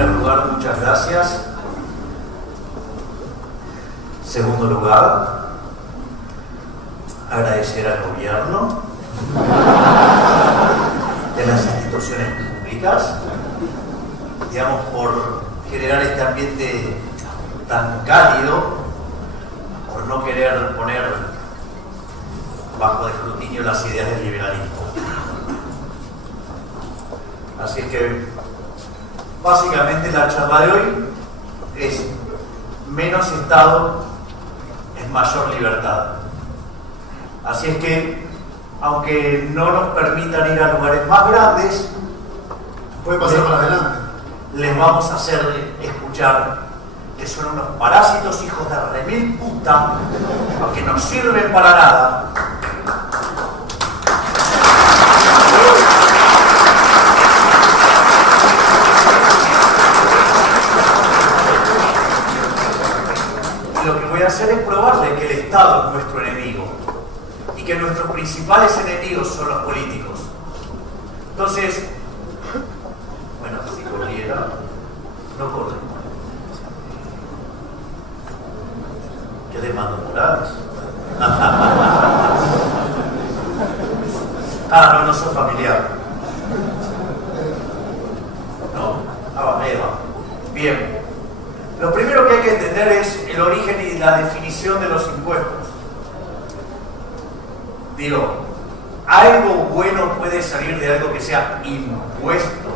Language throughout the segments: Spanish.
primer lugar, muchas gracias. Segundo lugar, agradecer al gobierno de las instituciones públicas, digamos, por generar este ambiente tan cálido, por no querer poner bajo escrutinio las ideas del liberalismo. Así que, básicamente, la charla de hoy es menos Estado, es mayor libertad. Así es que, aunque no nos permitan ir a lugares más grandes, puede pasar para adelante. Les vamos a hacer escuchar que son unos parásitos hijos de remil puta, que no sirven para nada. Lo que voy a hacer es probarle que el Estado es nuestro enemigo y que nuestros principales enemigos son los políticos. Entonces, bueno, si corriera, no corre. ¿Qué demandas morales? Ah, no sos familiar. No, ahí va. Bien. Lo primero que hay que entender es el origen y la definición de los impuestos. Digo, algo bueno puede salir de algo que sea impuesto.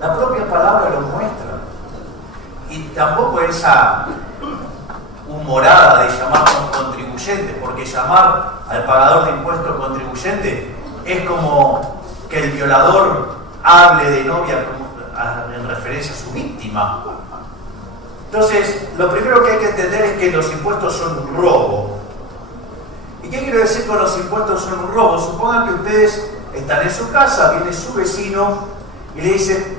La propia palabra lo muestra. Y tampoco esa humorada de llamarnos contribuyentes, porque llamar al pagador de impuestos contribuyente es como que el violador hable de novia en referencia a su víctima. Entonces, lo primero que hay que entender es que los impuestos son un robo. ¿Y qué quiero decir con los impuestos son un robo? Supongan que ustedes están en su casa, viene su vecino y le dice: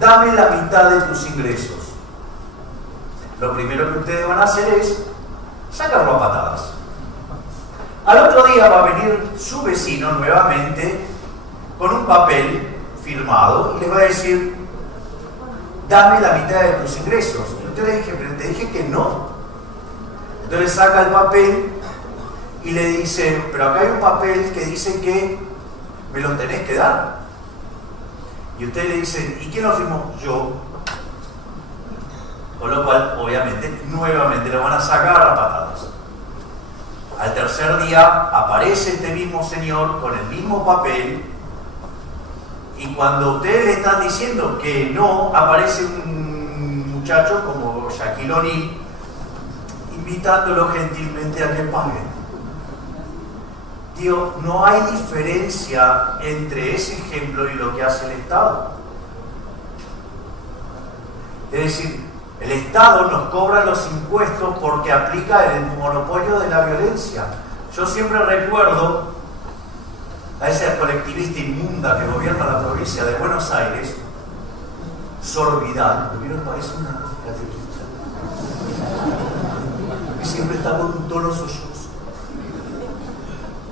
dame la mitad de tus ingresos. Lo primero que ustedes van a hacer es sacarlo a patadas. Al otro día va a venir su vecino nuevamente con un papel firmado y les va a decir: dame la mitad de tus ingresos. Y usted le dije: pero te dije que no. Entonces saca el papel y le dice: pero acá hay un papel que dice que me lo tenés que dar. Y usted le dice: ¿y quién lo firmó? Yo. Con lo cual, obviamente, nuevamente lo van a sacar a patadas. Al tercer día aparece este mismo señor con el mismo papel, y cuando ustedes le están diciendo que no, aparece un muchacho como Shaquille O'Neal invitándolo gentilmente a que pague. Digo, no hay diferencia entre ese ejemplo y lo que hace el Estado. Es decir, el Estado nos cobra los impuestos porque aplica el monopolio de la violencia. Yo siempre recuerdo a esa colectivista inmunda que gobierna la provincia de Buenos Aires, Sor Vidal, que vieron, parece una catequista, que siempre está con un tono sollozo.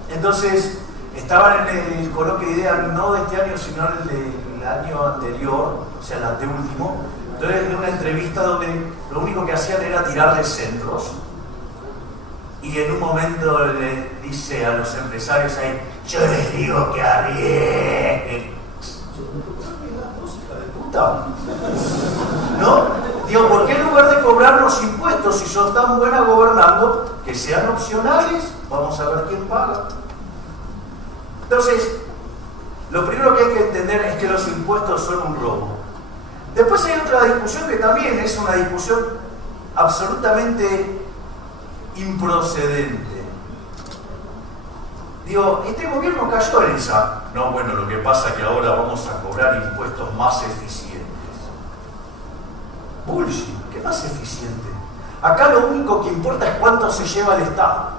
Entonces, estaban en el coloquio de ideas, no de este año, sino el del año anterior, o sea, el anteúltimo. Entonces, en una entrevista donde lo único que hacían era tirarle centros, y en un momento le dice a los empresarios ahí: yo les digo que arriesguen. Puta, ¿no? Digo, ¿por qué en lugar de cobrar los impuestos, si son tan buenas gobernando, que sean opcionales? Vamos a ver quién paga. Entonces, lo primero que hay que entender es que los impuestos son un robo. Después hay otra discusión que también es una discusión absolutamente improcedente. Digo, este gobierno cayó en esa. No, bueno, lo que pasa es que ahora vamos a cobrar impuestos más eficientes. Bullshit, ¿qué más eficiente? Acá lo único que importa es cuánto se lleva el Estado.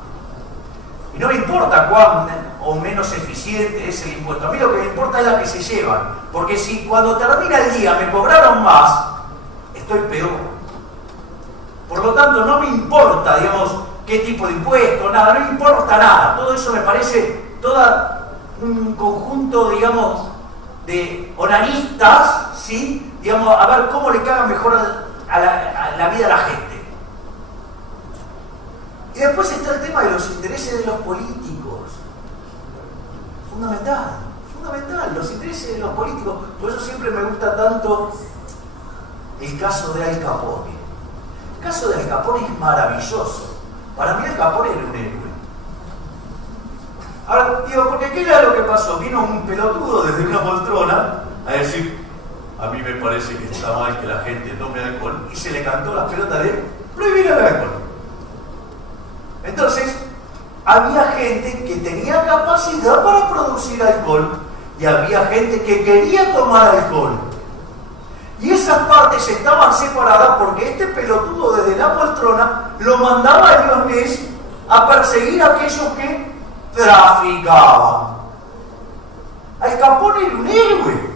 Y no me importa cuán o menos eficiente es el impuesto. A mí lo que me importa es la que se llevan. Porque si cuando termina el día me cobraron más, estoy peor. Por lo tanto, no me importa, digamos, qué tipo de impuesto, nada, no me importa nada. Todo eso me parece un conjunto, digamos, de onanistas, ¿sí? Digamos, a ver cómo le cagan mejor a la vida a la gente. Y después está el tema de los intereses de los políticos. Fundamental, los intereses de los políticos. Por eso siempre me gusta tanto el caso de Al Capone. El caso de Al Capone es maravilloso. Para mí Al Capone era un héroe. Ahora, digo, porque ¿qué era lo que pasó? Vino un pelotudo desde una poltrona a decir, a mí me parece que está mal que la gente tome alcohol, y se le cantó la pelota de prohibir el alcohol. Entonces, había gente que tenía capacidad para producir alcohol y había gente que quería tomar alcohol. Y esas partes estaban separadas porque este pelotudo desde la poltrona lo mandaba a Lyonés a perseguir a aquellos que traficaban. Al Capone era un héroe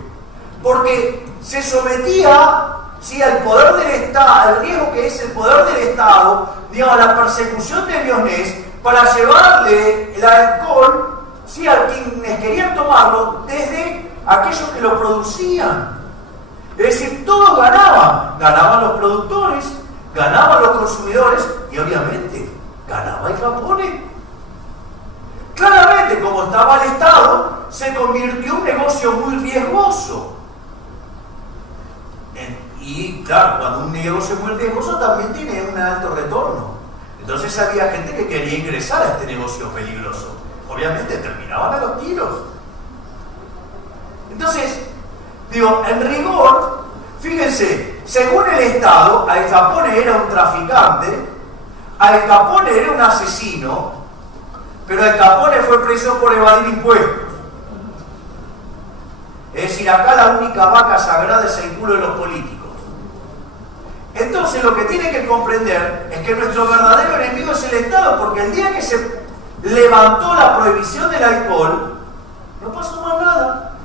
porque se sometía, sí, al poder del Estado, al riesgo que es el poder del Estado, digamos, a la persecución de Lyonés para llevarle el alcohol, sí, a quienes querían tomarlo, desde aquellos que lo producían. Es decir, todos ganaban los productores, ganaban los consumidores y obviamente ganaba el Capone. Claramente, como estaba el Estado, se convirtió en un negocio muy riesgoso. Y claro, cuando un negocio es muy riesgoso también tiene un alto retorno. Entonces había gente que quería ingresar a este negocio peligroso. Obviamente terminaban a los tiros. Entonces, digo, en rigor, fíjense, según el Estado, Al Capone era un traficante, Al Capone era un asesino, pero Al Capone fue preso por evadir impuestos. Es decir, acá la única vaca sagrada es el culo de los políticos. Entonces lo que tiene que comprender es que nuestro verdadero enemigo es el Estado, porque el día que se levantó la prohibición del alcohol, no pasó más nada.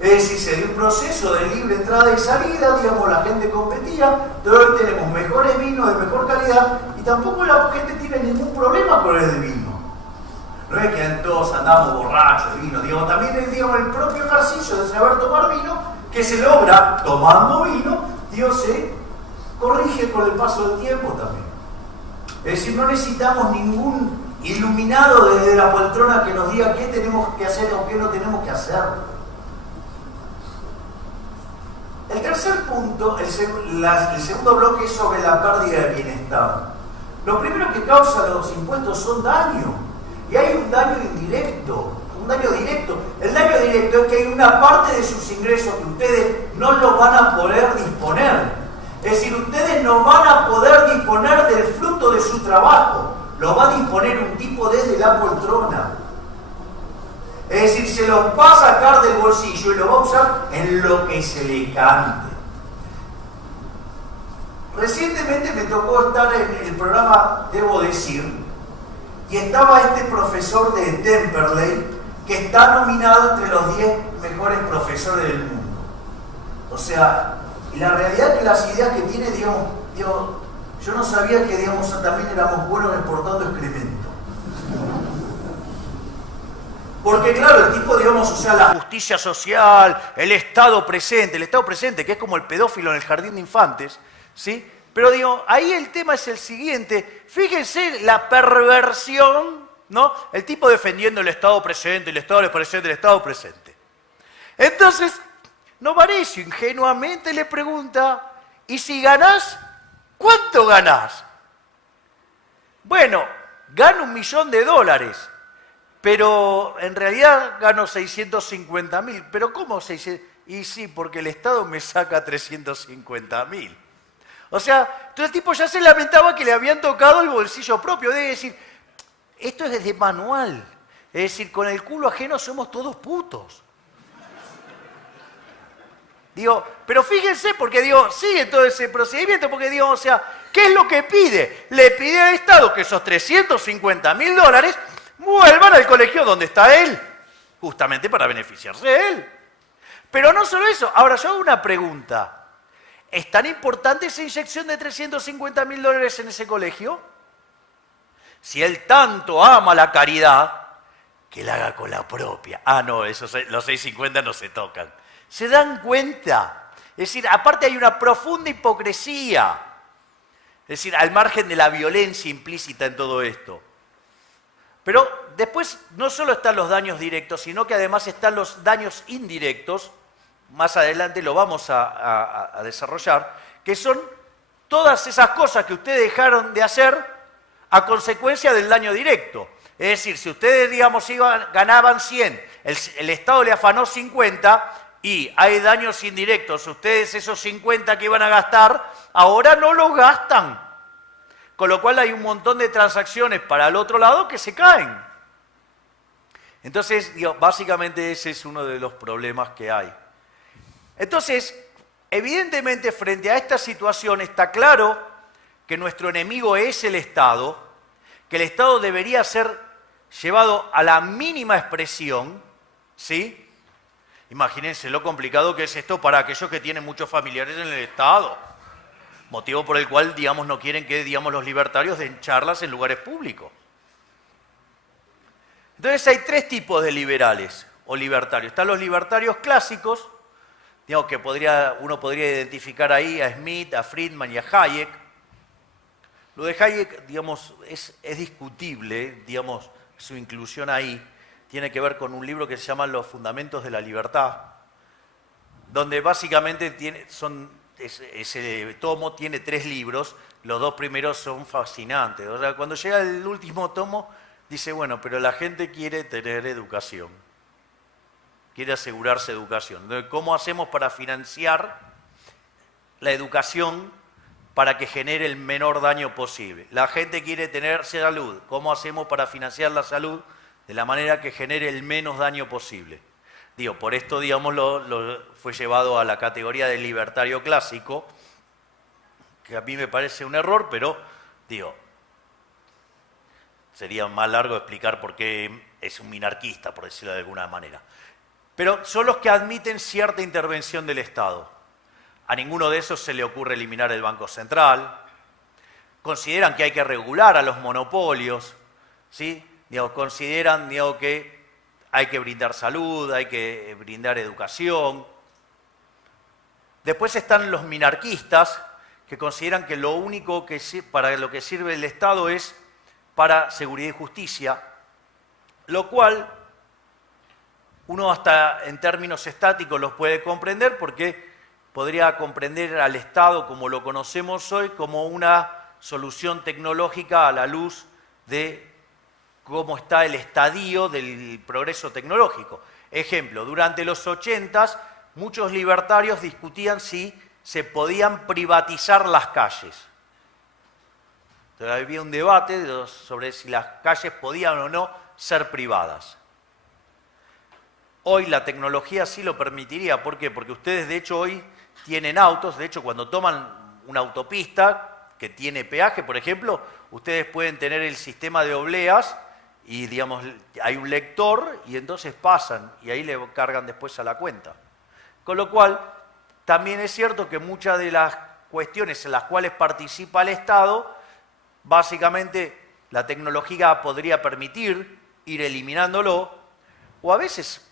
Es decir, se dio un proceso de libre entrada y salida, digamos, la gente competía, pero hoy tenemos mejores vinos de mejor calidad y tampoco la gente tiene ningún problema con el vino. No es que todos andamos borrachos de vino, digamos, también es, digamos, el propio ejercicio de saber tomar vino que se logra tomando vino, Dios se corrige con el paso del tiempo también. Es decir, no necesitamos ningún iluminado desde la poltrona que nos diga qué tenemos que hacer o qué no tenemos que hacer. El tercer punto, el segundo bloque es sobre la pérdida de bienestar. Lo primero que causan los impuestos son daño. Y hay un daño indirecto, un daño directo. El daño directo es que hay una parte de sus ingresos que ustedes no los van a poder disponer. Es decir, ustedes no van a poder disponer del fruto de su trabajo. Lo va a disponer un tipo desde la poltrona. Es decir, se los va a sacar del bolsillo y lo va a usar en lo que se le cante. Recientemente me tocó estar en el programa Debo Decir, y estaba este profesor de Temperley que está nominado entre los 10 mejores profesores del mundo. O sea, y la realidad es que las ideas que tiene, digamos, yo no sabía que, digamos, también éramos buenos exportando excremento. Porque claro, el tipo, digamos, o sea, la justicia social, el Estado presente, que es como el pedófilo en el jardín de infantes, ¿sí? Pero digo, ahí el tema es el siguiente, fíjense la perversión, ¿no? El tipo defendiendo el Estado presente, el Estado presente, el Estado presente. Entonces, Novarecio ingenuamente le pregunta, ¿y si ganás? ¿Cuánto ganás? Bueno, gano $1.000.000, pero en realidad gano 650.000. ¿Pero cómo 600? Y sí, porque el Estado me saca 350.000. O sea, entonces el tipo ya se lamentaba que le habían tocado el bolsillo propio. Debe decir, esto es desde manual. Es decir, con el culo ajeno somos todos putos. Digo, pero fíjense, porque digo, sigue todo ese procedimiento, porque digo, o sea, ¿qué es lo que pide? Le pide al Estado que esos $350.000 vuelvan al colegio donde está él, justamente para beneficiarse de él. Pero no solo eso, ahora yo hago una pregunta. ¿Es tan importante esa inyección de $350.000 en ese colegio? Si él tanto ama la caridad, que la haga con la propia. Ah, no, esos, los 650 no se tocan. ¿Se dan cuenta? Es decir, aparte hay una profunda hipocresía. Es decir, al margen de la violencia implícita en todo esto. Pero después no solo están los daños directos, sino que además están los daños indirectos, más adelante lo vamos a desarrollar, que son todas esas cosas que ustedes dejaron de hacer a consecuencia del daño directo. Es decir, si ustedes, digamos, ganaban 100, el Estado le afanó 50 y hay daños indirectos, ustedes esos 50 que iban a gastar, ahora no los gastan. Con lo cual hay un montón de transacciones para el otro lado que se caen. Entonces, básicamente ese es uno de los problemas que hay. Entonces, evidentemente frente a esta situación está claro que nuestro enemigo es el Estado, que el Estado debería ser llevado a la mínima expresión, ¿sí? Imagínense lo complicado que es esto para aquellos que tienen muchos familiares en el Estado. Motivo por el cual, digamos, no quieren que, digamos, los libertarios den charlas en lugares públicos. Entonces hay tres tipos de liberales o libertarios. Están los libertarios clásicos, digamos, que uno podría identificar ahí a Smith, a Friedman y a Hayek. Lo de Hayek, digamos, es discutible, digamos, su inclusión ahí. Tiene que ver con un libro que se llama Los Fundamentos de la Libertad, donde básicamente ese tomo tiene 3 libros, los 2 primeros son fascinantes. O sea, cuando llega el último tomo, dice, bueno, pero la gente quiere tener educación, quiere asegurarse educación. Entonces, ¿cómo hacemos para financiar la educación para que genere el menor daño posible? La gente quiere tener salud, ¿cómo hacemos para financiar la salud de la manera que genere el menos daño posible? Digo, por esto, digamos, fue llevado a la categoría de libertario clásico, que a mí me parece un error, pero, digo, sería más largo explicar por qué es un minarquista, por decirlo de alguna manera. Pero son los que admiten cierta intervención del Estado. A ninguno de esos se le ocurre eliminar el Banco Central. Consideran que hay que regular a los monopolios, ¿sí? Digo, consideran, digo, que hay que brindar salud, hay que brindar educación. Después están los minarquistas, que consideran que lo único para lo que sirve el Estado es para seguridad y justicia, lo cual uno hasta en términos estáticos los puede comprender, porque podría comprender al Estado como lo conocemos hoy como una solución tecnológica a la luz de cómo está el estadio del progreso tecnológico. Ejemplo, durante los 80s muchos libertarios discutían si se podían privatizar las calles. Entonces, había un debate sobre si las calles podían o no ser privadas. Hoy la tecnología sí lo permitiría. ¿Por qué? Porque ustedes de hecho hoy tienen autos, de hecho cuando toman una autopista que tiene peaje, por ejemplo, ustedes pueden tener el sistema de obleas y, digamos, hay un lector y entonces pasan y ahí le cargan después a la cuenta. Con lo cual, también es cierto que muchas de las cuestiones en las cuales participa el Estado, básicamente la tecnología podría permitir ir eliminándolo, o a veces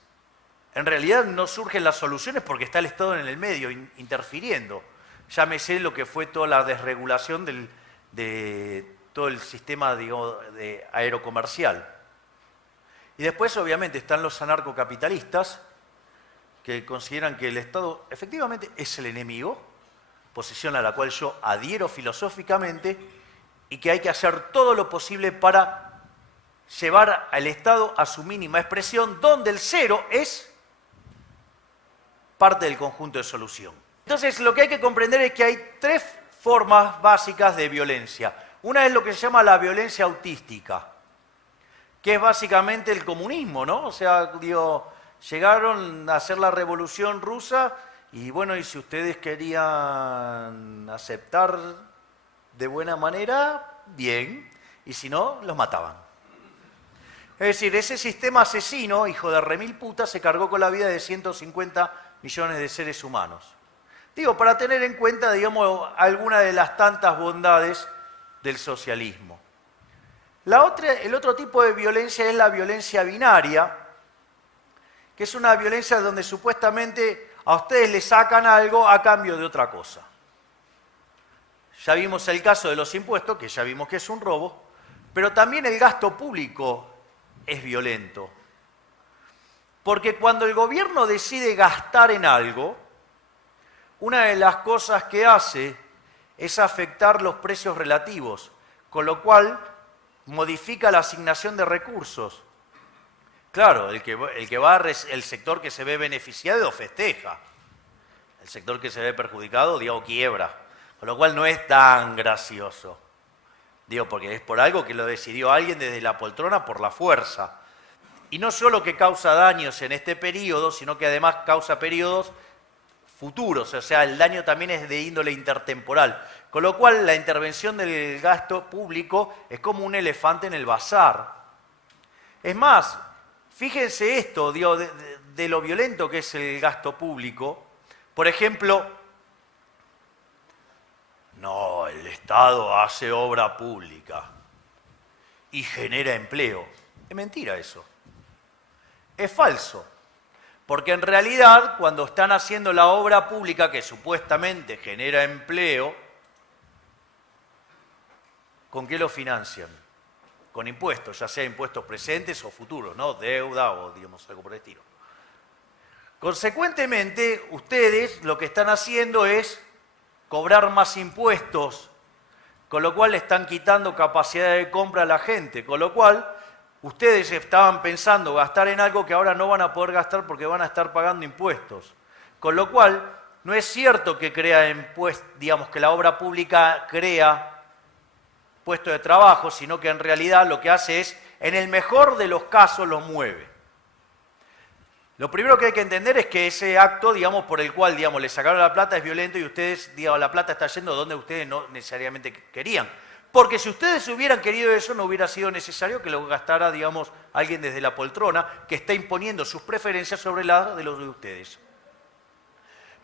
en realidad no surgen las soluciones porque está el Estado en el medio interfiriendo. Llámese lo que fue toda la desregulación de todo el sistema, digamos, de aerocomercial. Y después obviamente están los anarcocapitalistas que consideran que el Estado efectivamente es el enemigo, posición a la cual yo adhiero filosóficamente, y que hay que hacer todo lo posible para llevar al Estado a su mínima expresión, donde el cero es parte del conjunto de solución. Entonces, lo que hay que comprender es que hay 3 formas básicas de violencia. Una es lo que se llama la violencia autística, que es básicamente el comunismo, ¿no? O sea, digo, llegaron a hacer la revolución rusa y bueno, y si ustedes querían aceptar de buena manera, bien, y si no, los mataban. Es decir, ese sistema asesino, hijo de remil puta, se cargó con la vida de 150 millones de seres humanos. Digo, para tener en cuenta, digamos, alguna de las tantas bondades del socialismo. El otro tipo de violencia es la violencia binaria, que es una violencia donde supuestamente a ustedes les sacan algo a cambio de otra cosa. Ya vimos el caso de los impuestos, que ya vimos que es un robo, pero también el gasto público es violento. Porque cuando el gobierno decide gastar en algo, una de las cosas que hace es afectar los precios relativos, con lo cual modifica la asignación de recursos. Claro, el sector que se ve beneficiado festeja. El sector que se ve perjudicado, quiebra. Con lo cual no es tan gracioso. Porque es por algo que lo decidió alguien desde la poltrona por la fuerza. Y no solo que causa daños en este periodo, sino que además causa periodos futuros. O sea, el daño también es de índole intertemporal. Con lo cual la intervención del gasto público es como un elefante en el bazar. Es más, fíjense esto, de lo violento que es el gasto público. Por ejemplo, no, el Estado hace obra pública y genera empleo. Es mentira eso. Es falso. Porque en realidad, cuando están haciendo la obra pública que supuestamente genera empleo, ¿con qué lo financian? Con impuestos, ya sea impuestos presentes o futuros, ¿no? Deuda o, algo por el estilo. Consecuentemente, ustedes lo que están haciendo es cobrar más impuestos, con lo cual le están quitando capacidad de compra a la gente, con lo cual ustedes estaban pensando gastar en algo que ahora no van a poder gastar porque van a estar pagando impuestos. Con lo cual, no es cierto que crea impuestos, que la obra pública crea puestos de trabajo, sino que en realidad lo que hace es, en el mejor de los casos, los mueve. Lo primero que hay que entender es que ese acto, por el cual, le sacaron la plata es violento y ustedes, la plata está yendo donde ustedes no necesariamente querían. Porque si ustedes hubieran querido eso, no hubiera sido necesario que lo gastara, alguien desde la poltrona que está imponiendo sus preferencias sobre las de los de ustedes.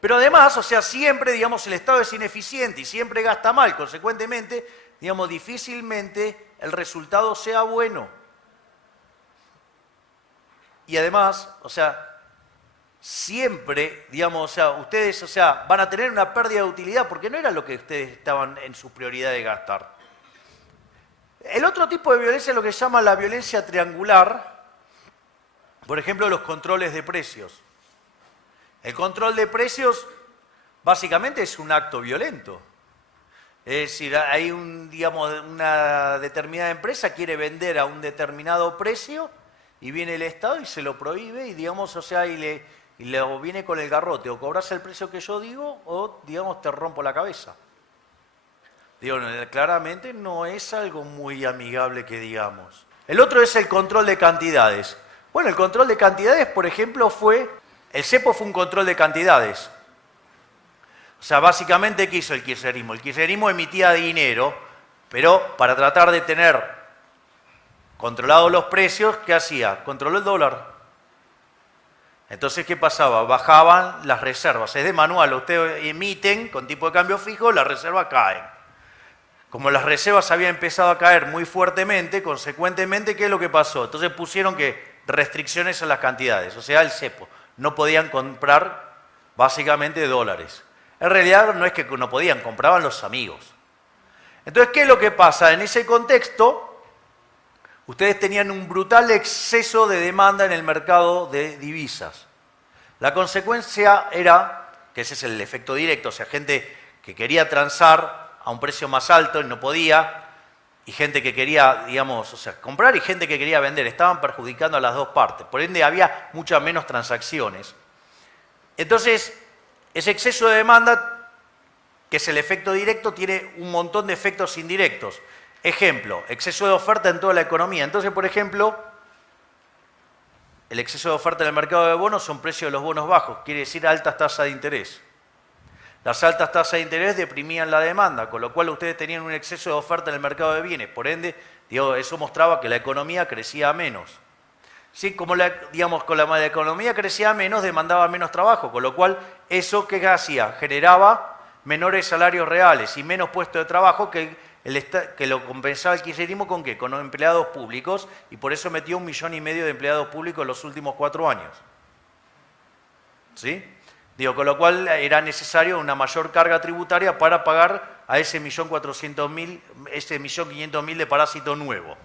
Pero además, siempre, el Estado es ineficiente y siempre gasta mal. Consecuentemente, difícilmente el resultado sea bueno. Y además, siempre, ustedes, van a tener una pérdida de utilidad porque no era lo que ustedes estaban en su prioridad de gastar. El otro tipo de violencia es lo que se llama la violencia triangular, por ejemplo, los controles de precios. El control de precios básicamente es un acto violento. Es decir, hay una determinada empresa quiere vender a un determinado precio y viene el Estado y se lo prohíbe y le viene con el garrote, o cobras el precio que yo digo o te rompo la cabeza. Claramente no es algo muy amigable que digamos. El otro es el control de cantidades. Bueno, el control de cantidades, por ejemplo, el cepo fue un control de cantidades. Básicamente, ¿qué hizo el kirchnerismo? El kirchnerismo emitía dinero, pero para tratar de tener controlados los precios, ¿qué hacía? Controló el dólar. Entonces, ¿qué pasaba? Bajaban las reservas. Es de manual, ustedes emiten con tipo de cambio fijo, las reservas caen. Como las reservas habían empezado a caer muy fuertemente, consecuentemente, ¿qué es lo que pasó? Entonces pusieron restricciones a las cantidades, el cepo. No podían comprar básicamente dólares. En realidad no es que no podían, compraban los amigos. Entonces, ¿qué es lo que pasa? En ese contexto, ustedes tenían un brutal exceso de demanda en el mercado de divisas. La consecuencia era, que ese es el efecto directo, gente que quería transar a un precio más alto y no podía, y gente que quería, comprar y gente que quería vender. Estaban perjudicando a las dos partes. Por ende, había muchas menos transacciones. Entonces, ese exceso de demanda, que es el efecto directo, tiene un montón de efectos indirectos. Ejemplo, exceso de oferta en toda la economía. Entonces, por ejemplo, el exceso de oferta en el mercado de bonos son precios de los bonos bajos, quiere decir altas tasas de interés. Las altas tasas de interés deprimían la demanda, con lo cual ustedes tenían un exceso de oferta en el mercado de bienes. Por ende, eso mostraba que la economía crecía menos. Sí, como la economía crecía menos, demandaba menos trabajo, con lo cual eso, ¿qué hacía? Generaba menores salarios reales y menos puestos de trabajo, que que lo compensaba el kirchnerismo ¿con qué? Con los empleados públicos, y por eso metió 1,5 millones de empleados públicos en los últimos 4 años. ¿Sí? Digo, con lo cual era necesario una mayor carga tributaria para pagar a ese 1.400.000, ese 1.500.000 de parásito nuevo.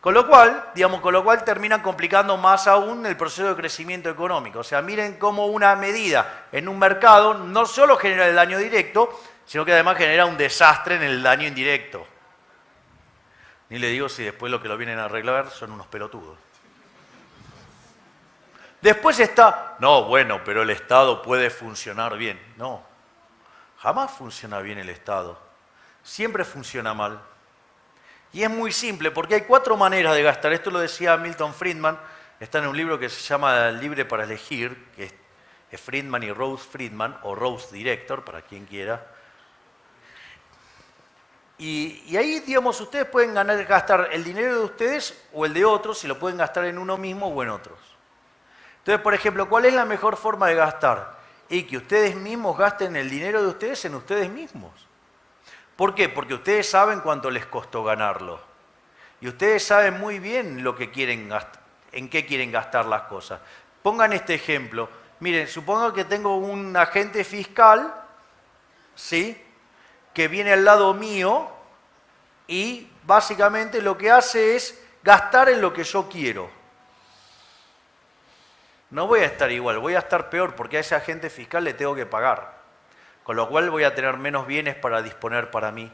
Con lo cual terminan complicando más aún el proceso de crecimiento económico. O sea, miren cómo una medida en un mercado no solo genera el daño directo, sino que además genera un desastre en el daño indirecto. Ni le digo si después lo que lo vienen a arreglar son unos pelotudos. Después está, no, bueno, pero el Estado puede funcionar bien. No, jamás funciona bien el Estado. Siempre funciona mal. Y es muy simple, porque hay 4 maneras de gastar. Esto lo decía Milton Friedman, está en un libro que se llama Libre para elegir, que es Friedman y Rose Friedman, o Rose Director, para quien quiera. Y ahí, digamos, ustedes pueden gastar el dinero de ustedes o el de otros, si lo pueden gastar en uno mismo o en otros. Entonces, por ejemplo, ¿cuál es la mejor forma de gastar? Y que ustedes mismos gasten el dinero de ustedes en ustedes mismos. ¿Por qué? Porque ustedes saben cuánto les costó ganarlo. Y ustedes saben muy bien lo que quieren en qué quieren gastar las cosas. Pongan este ejemplo. Miren, supongo que tengo un agente fiscal, ¿sí?, que viene al lado mío y básicamente lo que hace es gastar en lo que yo quiero. No voy a estar igual, voy a estar peor porque a ese agente fiscal le tengo que pagar. Con lo cual voy a tener menos bienes para disponer para mí.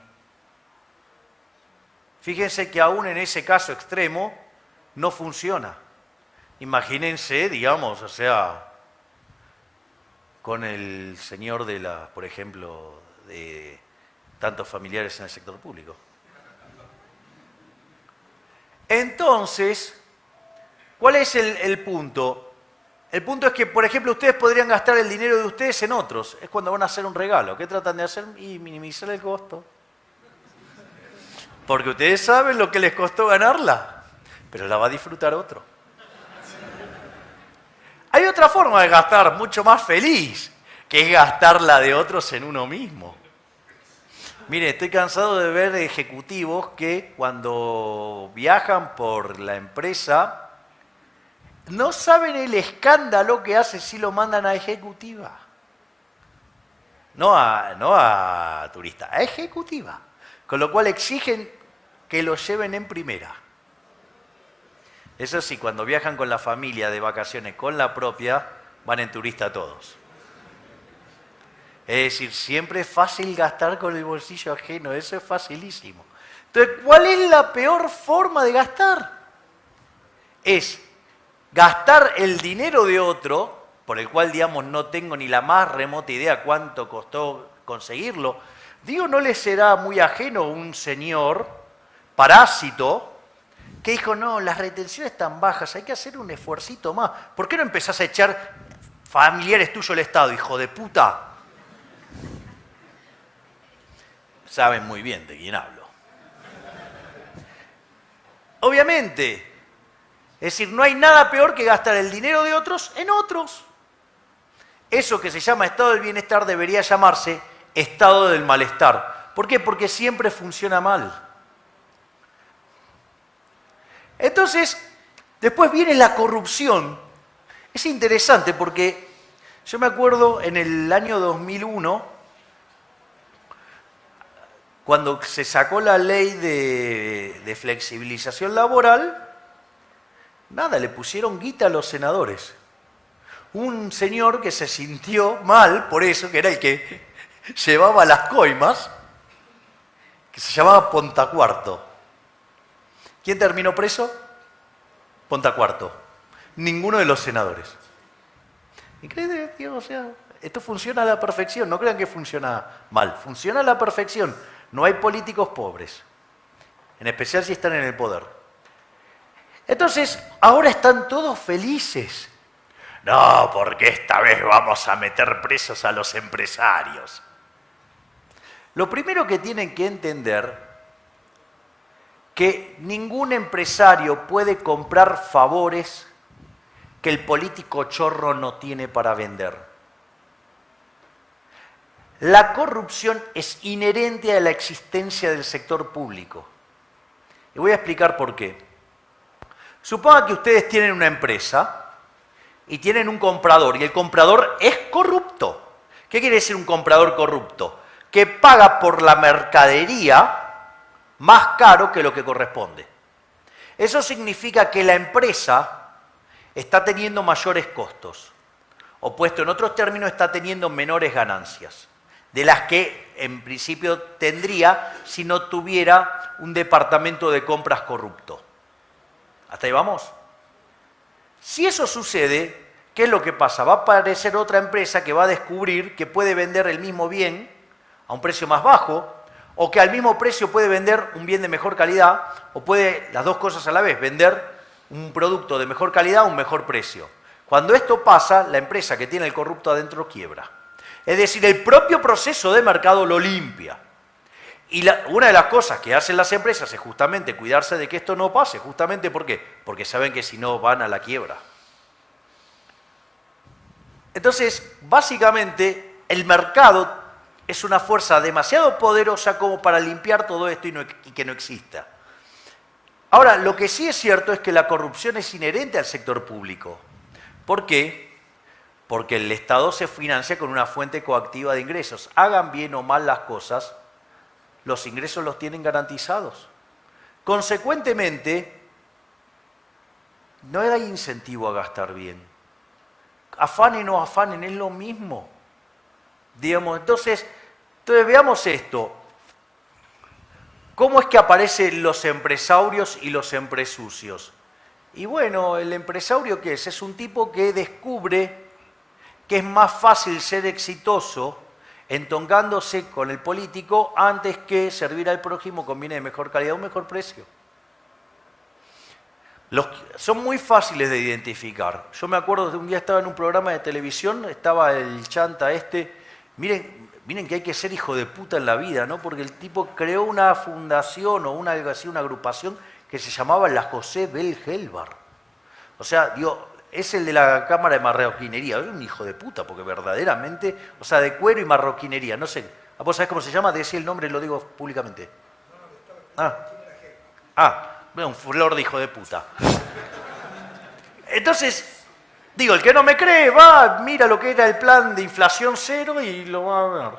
Fíjense que aún en ese caso extremo no funciona. Imagínense, digamos, o sea, con el señor de por ejemplo, de tantos familiares en el sector público. Entonces, ¿cuál es el punto? El punto es que, por ejemplo, ustedes podrían gastar el dinero de ustedes en otros. Es cuando van a hacer un regalo. ¿Qué tratan de hacer? Y minimizar el costo. Porque ustedes saben lo que les costó ganarla, pero la va a disfrutar otro. Hay otra forma de gastar mucho más feliz, que es gastar la de otros en uno mismo. Mire, estoy cansado de ver ejecutivos que cuando viajan por la empresa no saben el escándalo que hace si lo mandan a ejecutiva. No a turista, a ejecutiva. Con lo cual exigen que lo lleven en primera. Eso sí, cuando viajan con la familia de vacaciones con la propia, van en turista todos. Es decir, siempre es fácil gastar con el bolsillo ajeno, eso es facilísimo. Entonces, ¿cuál es la peor forma de gastar? Es gastar el dinero de otro, por el cual, digamos, no tengo ni la más remota idea cuánto costó conseguirlo. Digo, ¿no le será muy ajeno un señor parásito que dijo, no, las retenciones están bajas, hay que hacer un esfuercito más? ¿Por qué no empezás a echar familiares tuyos al Estado, hijo de puta? Saben muy bien de quién hablo. Obviamente, es decir, no hay nada peor que gastar el dinero de otros en otros. Eso que se llama estado del bienestar debería llamarse estado del malestar. ¿Por qué? Porque siempre funciona mal. Entonces, después viene la corrupción. Es interesante porque yo me acuerdo en el año 2001, cuando se sacó la ley de flexibilización laboral, nada, le pusieron guita a los senadores. Un señor que se sintió mal por eso, que era el que llevaba las coimas, que se llamaba Pontacuarto. ¿Quién terminó preso? Pontacuarto. Ninguno de los senadores. Increíble, tío, o sea, esto funciona a la perfección, no crean que funciona mal, funciona a la perfección. No hay políticos pobres, en especial si están en el poder. Entonces, ahora están todos felices. No, porque esta vez vamos a meter presos a los empresarios. Lo primero que tienen que entender que ningún empresario puede comprar favores que el político chorro no tiene para vender. La corrupción es inherente a la existencia del sector público. Y voy a explicar por qué. Suponga que ustedes tienen una empresa y tienen un comprador, y el comprador es corrupto. ¿Qué quiere decir un comprador corrupto? Que paga por la mercadería más caro que lo que corresponde. Eso significa que la empresa está teniendo mayores costos, o puesto en otros términos, está teniendo menores ganancias, de las que en principio tendría si no tuviera un departamento de compras corrupto. ¿Hasta ahí vamos? Si eso sucede, ¿qué es lo que pasa? Va a aparecer otra empresa que va a descubrir que puede vender el mismo bien a un precio más bajo, o que al mismo precio puede vender un bien de mejor calidad, o puede, las dos cosas a la vez, vender un producto de mejor calidad a un mejor precio. Cuando esto pasa, la empresa que tiene el corrupto adentro quiebra. Es decir, el propio proceso de mercado lo limpia. Y una de las cosas que hacen las empresas es justamente cuidarse de que esto no pase. Justamente ¿por qué? Porque saben que si no van a la quiebra. Entonces, básicamente, el mercado es una fuerza demasiado poderosa como para limpiar todo esto y que no exista. Ahora, lo que sí es cierto es que la corrupción es inherente al sector público. ¿Por qué? Porque el Estado se financia con una fuente coactiva de ingresos. Hagan bien o mal las cosas, los ingresos los tienen garantizados. Consecuentemente, no hay incentivo a gastar bien. Afanen o afanen, es lo mismo. Digamos, entonces veamos esto. ¿Cómo es que aparecen los empresarios y los empresucios? Y bueno, el empresario, ¿qué es? Es un tipo que descubre que es más fácil ser exitoso entongándose con el político antes que servir al prójimo con bienes de mejor calidad o un mejor precio. Son muy fáciles de identificar. Yo me acuerdo de un día estaba en un programa de televisión, estaba el chanta miren que hay que ser hijo de puta en la vida, ¿no? Porque el tipo creó una fundación o algo así, una agrupación que se llamaba la José Bell Helbar. O sea, es el de la Cámara de Marroquinería. Es un hijo de puta, porque verdaderamente, o sea, de cuero y marroquinería, no sé. ¿Vos sabés cómo se llama? Decía el nombre, lo digo públicamente. Un flor de hijo de puta. Entonces, digo, el que no me cree, mira lo que era el plan de inflación cero y lo va a ver.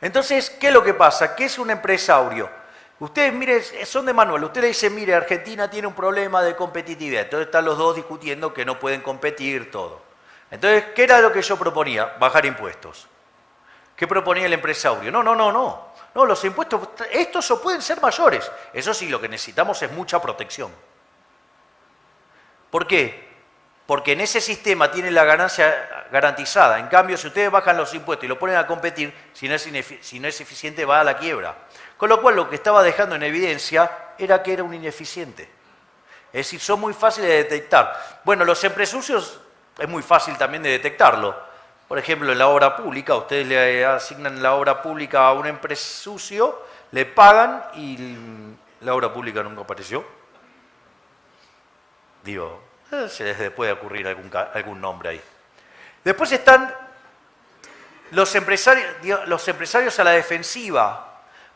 Entonces, ¿qué es lo que pasa? ¿Qué es un empresario? Ustedes, miren, son de manual. Usted le dice, mire, Argentina tiene un problema de competitividad. Entonces están los dos discutiendo que no pueden competir, todo. Entonces, ¿qué era lo que yo proponía? Bajar impuestos. ¿Qué proponía el empresario? No, los impuestos, estos pueden ser mayores. Eso sí, lo que necesitamos es mucha protección. ¿Por qué? Porque en ese sistema tiene la ganancia garantizada. En cambio, si ustedes bajan los impuestos y lo ponen a competir, si no es eficiente, va a la quiebra. Con lo cual, lo que estaba dejando en evidencia era que era un ineficiente. Es decir, son muy fáciles de detectar. Bueno, los empresucios es muy fácil también de detectarlo. Por ejemplo, en la obra pública, ustedes le asignan la obra pública a un empresucio, le pagan y la obra pública nunca apareció. Digo, se les puede ocurrir algún nombre ahí. Después están los empresarios a la defensiva.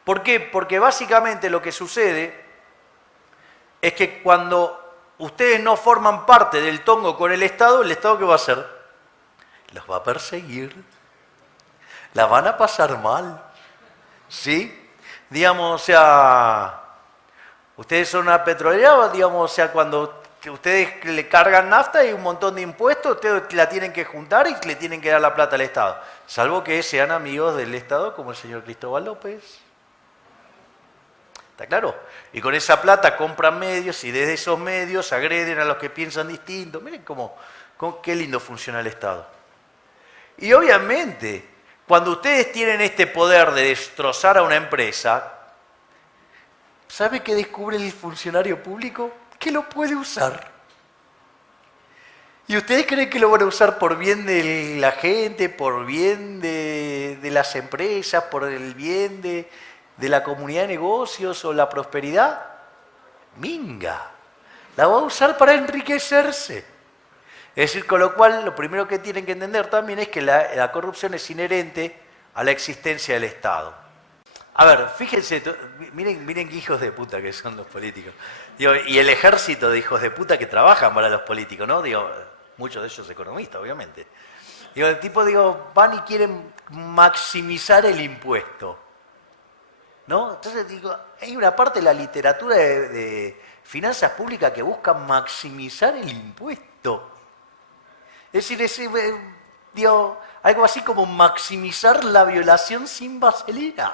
¿Por qué? Porque básicamente lo que sucede es que cuando ustedes no forman parte del tongo con el Estado ¿qué va a hacer? Los va a perseguir, la van a pasar mal, ¿sí? Digamos, o sea, ustedes son una petrolera, digamos, o sea, cuando ustedes le cargan nafta y un montón de impuestos, ustedes la tienen que juntar y le tienen que dar la plata al Estado, salvo que sean amigos del Estado como el señor Cristóbal López. ¿Está claro? Y con esa plata compran medios y desde esos medios agreden a los que piensan distinto. Miren qué lindo funciona el Estado. Y obviamente, cuando ustedes tienen este poder de destrozar a una empresa, ¿sabe qué descubre el funcionario público? Que lo puede usar. ¿Y ustedes creen que lo van a usar por bien de la gente, por bien de las empresas, por el bien de la comunidad de negocios o la prosperidad? Minga. La va a usar para enriquecerse. Es decir, con lo cual, lo primero que tienen que entender también es que la corrupción es inherente a la existencia del Estado. A ver, fíjense, miren qué hijos de puta que son los políticos. Digo, y el ejército de hijos de puta que trabajan para los políticos, ¿no? Digo, muchos de ellos economistas, obviamente. Digo, el tipo, van y quieren maximizar el impuesto, ¿no? Entonces, digo, hay una parte de la literatura de finanzas públicas que busca maximizar el impuesto. Es decir, digo, algo así como maximizar la violación sin vaselina.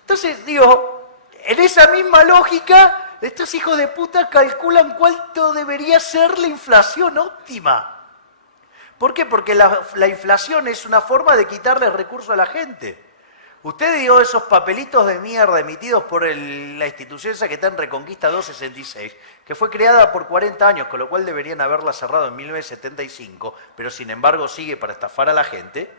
Entonces, digo, en esa misma lógica, estos hijos de puta calculan cuánto debería ser la inflación óptima. ¿Por qué? Porque la inflación es una forma de quitarle recursos a la gente. Usted dio esos papelitos de mierda emitidos por la institución esa que está en Reconquista 266, que fue creada por 40 años, con lo cual deberían haberla cerrado en 1975, pero sin embargo sigue para estafar a la gente.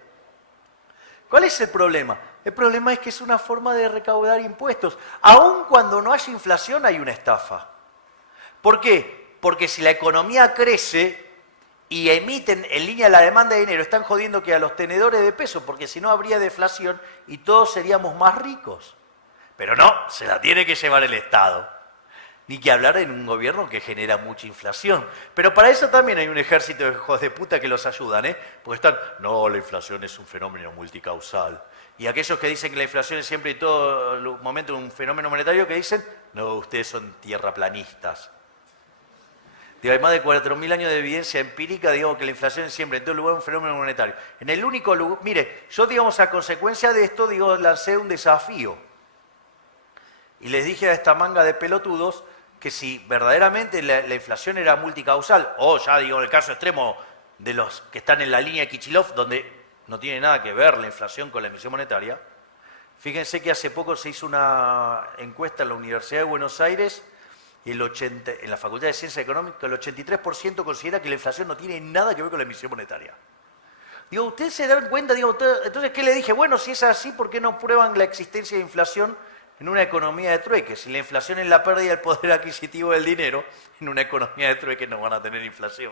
¿Cuál es el problema? El problema es que es una forma de recaudar impuestos. Aun cuando no haya inflación hay una estafa. ¿Por qué? Porque si la economía crece y emiten en línea la demanda de dinero, están jodiendo que a los tenedores de peso, porque si no habría deflación y todos seríamos más ricos. Pero no, se la tiene que llevar el Estado. Ni que hablar en un gobierno que genera mucha inflación. Pero para eso también hay un ejército de hijos de puta que los ayudan, ¿eh? Porque están, no, la inflación es un fenómeno multicausal. Y aquellos que dicen que la inflación es siempre y todo momento un fenómeno monetario, que dicen, no, ustedes son tierraplanistas. Digo, hay más de 4.000 años de evidencia empírica, digamos, que la inflación es siempre en todo lugar un fenómeno monetario. En el único lugar, mire, yo, digamos, a consecuencia de esto, digo, lancé un desafío. Y les dije a esta manga de pelotudos que si verdaderamente la inflación era multicausal, o ya digo, en el caso extremo de los que están en la línea de Kichilov, donde no tiene nada que ver la inflación con la emisión monetaria, fíjense que hace poco se hizo una encuesta en la Universidad de Buenos Aires y en la Facultad de Ciencias Económicas el 83% considera que la inflación no tiene nada que ver con la emisión monetaria. Digo, ¿ustedes se dan cuenta? Digo, entonces, ¿qué le dije? Bueno, si es así, ¿por qué no prueban la existencia de inflación en una economía de trueque? Si la inflación es la pérdida del poder adquisitivo del dinero, en una economía de trueque no van a tener inflación.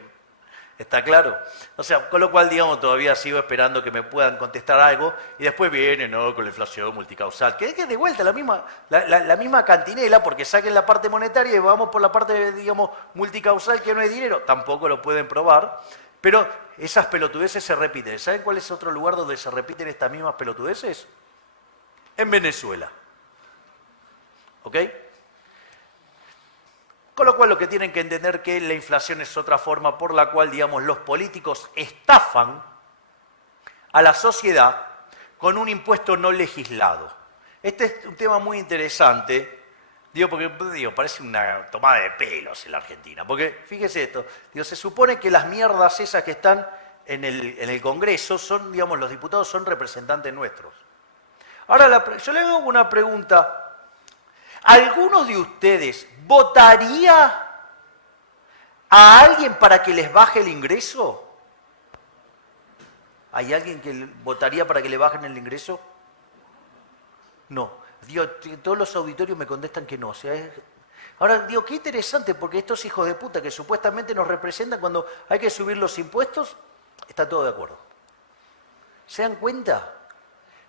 ¿Está claro? O sea, con lo cual, digamos, todavía sigo esperando que me puedan contestar algo y después viene, no, con la inflación multicausal. Que de vuelta la misma cantinela, porque saquen la parte monetaria y vamos por la parte, digamos, multicausal, que no hay dinero. Tampoco lo pueden probar, pero esas pelotudeces se repiten. ¿Saben cuál es otro lugar donde se repiten estas mismas pelotudeces? En Venezuela. ¿Ok? Con lo cual lo que tienen que entender es que la inflación es otra forma por la cual, digamos, los políticos estafan a la sociedad con un impuesto no legislado. Este es un tema muy interesante, digo, porque parece una tomada de pelos en la Argentina. Porque, fíjese esto, se supone que las mierdas esas que están en el Congreso son, digamos, los diputados son representantes nuestros. Ahora, yo le hago una pregunta. ¿Algunos de ustedes votaría a alguien para que les baje el ingreso? ¿Hay alguien que votaría para que le bajen el ingreso? No. Digo, todos los auditorios me contestan que no. O sea, ahora, digo, qué interesante, porque estos hijos de puta que supuestamente nos representan cuando hay que subir los impuestos, está todo de acuerdo. ¿Se dan cuenta?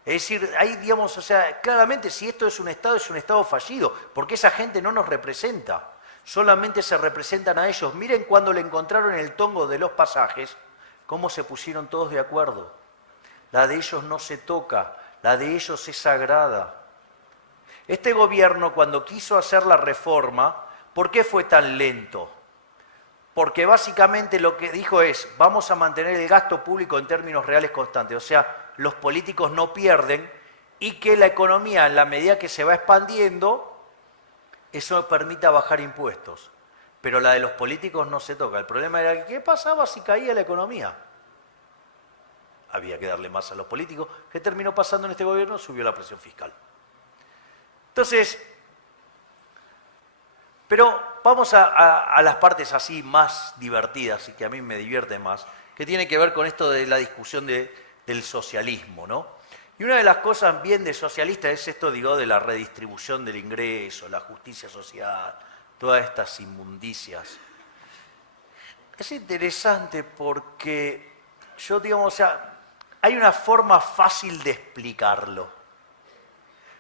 Es decir, hay, digamos, o sea, claramente si esto es un Estado fallido, porque esa gente no nos representa, solamente se representan a ellos. Miren cuando le encontraron el tongo de los pasajes, cómo se pusieron todos de acuerdo. La de ellos no se toca, la de ellos es sagrada. Este gobierno, cuando quiso hacer la reforma, ¿por qué fue tan lento? Porque básicamente lo que dijo es, vamos a mantener el gasto público en términos reales constantes, o sea, los políticos no pierden y que la economía, en la medida que se va expandiendo, eso permita bajar impuestos. Pero la de los políticos no se toca. El problema era, ¿qué pasaba si caía la economía? Había que darle más a los políticos. ¿Qué terminó pasando en este gobierno? Subió la presión fiscal. Entonces, pero vamos a las partes así más divertidas y que a mí me divierten más, que tiene que ver con esto de la discusión del socialismo, ¿no? Y una de las cosas bien de socialista es esto, digo, de la redistribución del ingreso, la justicia social, todas estas inmundicias. Es interesante porque digamos, o sea, hay una forma fácil de explicarlo.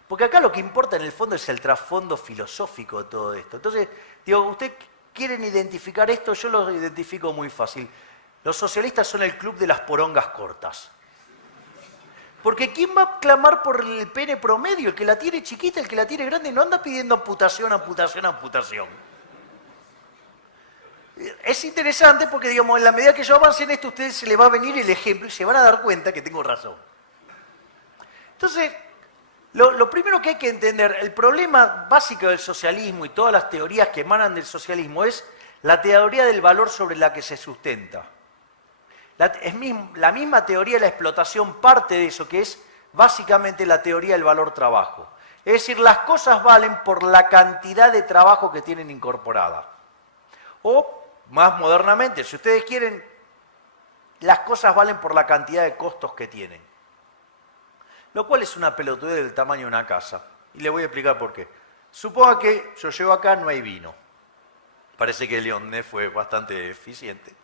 Porque acá lo que importa en el fondo es el trasfondo filosófico de todo esto. Entonces, digo, ¿ustedes quieren identificar esto? Yo lo identifico muy fácil. Los socialistas son el club de las porongas cortas. Porque ¿quién va a clamar por el pene promedio? El que la tiene chiquita, el que la tiene grande, no anda pidiendo amputación, amputación, amputación. Es interesante porque, digamos, en la medida que yo avance en esto, a ustedes se les va a venir el ejemplo y se van a dar cuenta que tengo razón. Entonces, lo primero que hay que entender, el problema básico del socialismo y todas las teorías que emanan del socialismo es la teoría del valor sobre la que se sustenta. La misma teoría de la explotación parte de eso, que es básicamente la teoría del valor trabajo. Es decir, las cosas valen por la cantidad de trabajo que tienen incorporada. O, más modernamente, si ustedes quieren, las cosas valen por la cantidad de costos que tienen. Lo cual es una pelotudez del tamaño de una casa. Y le voy a explicar por qué. Suponga que yo llego acá, no hay vino. Parece que León Ness fue bastante eficiente.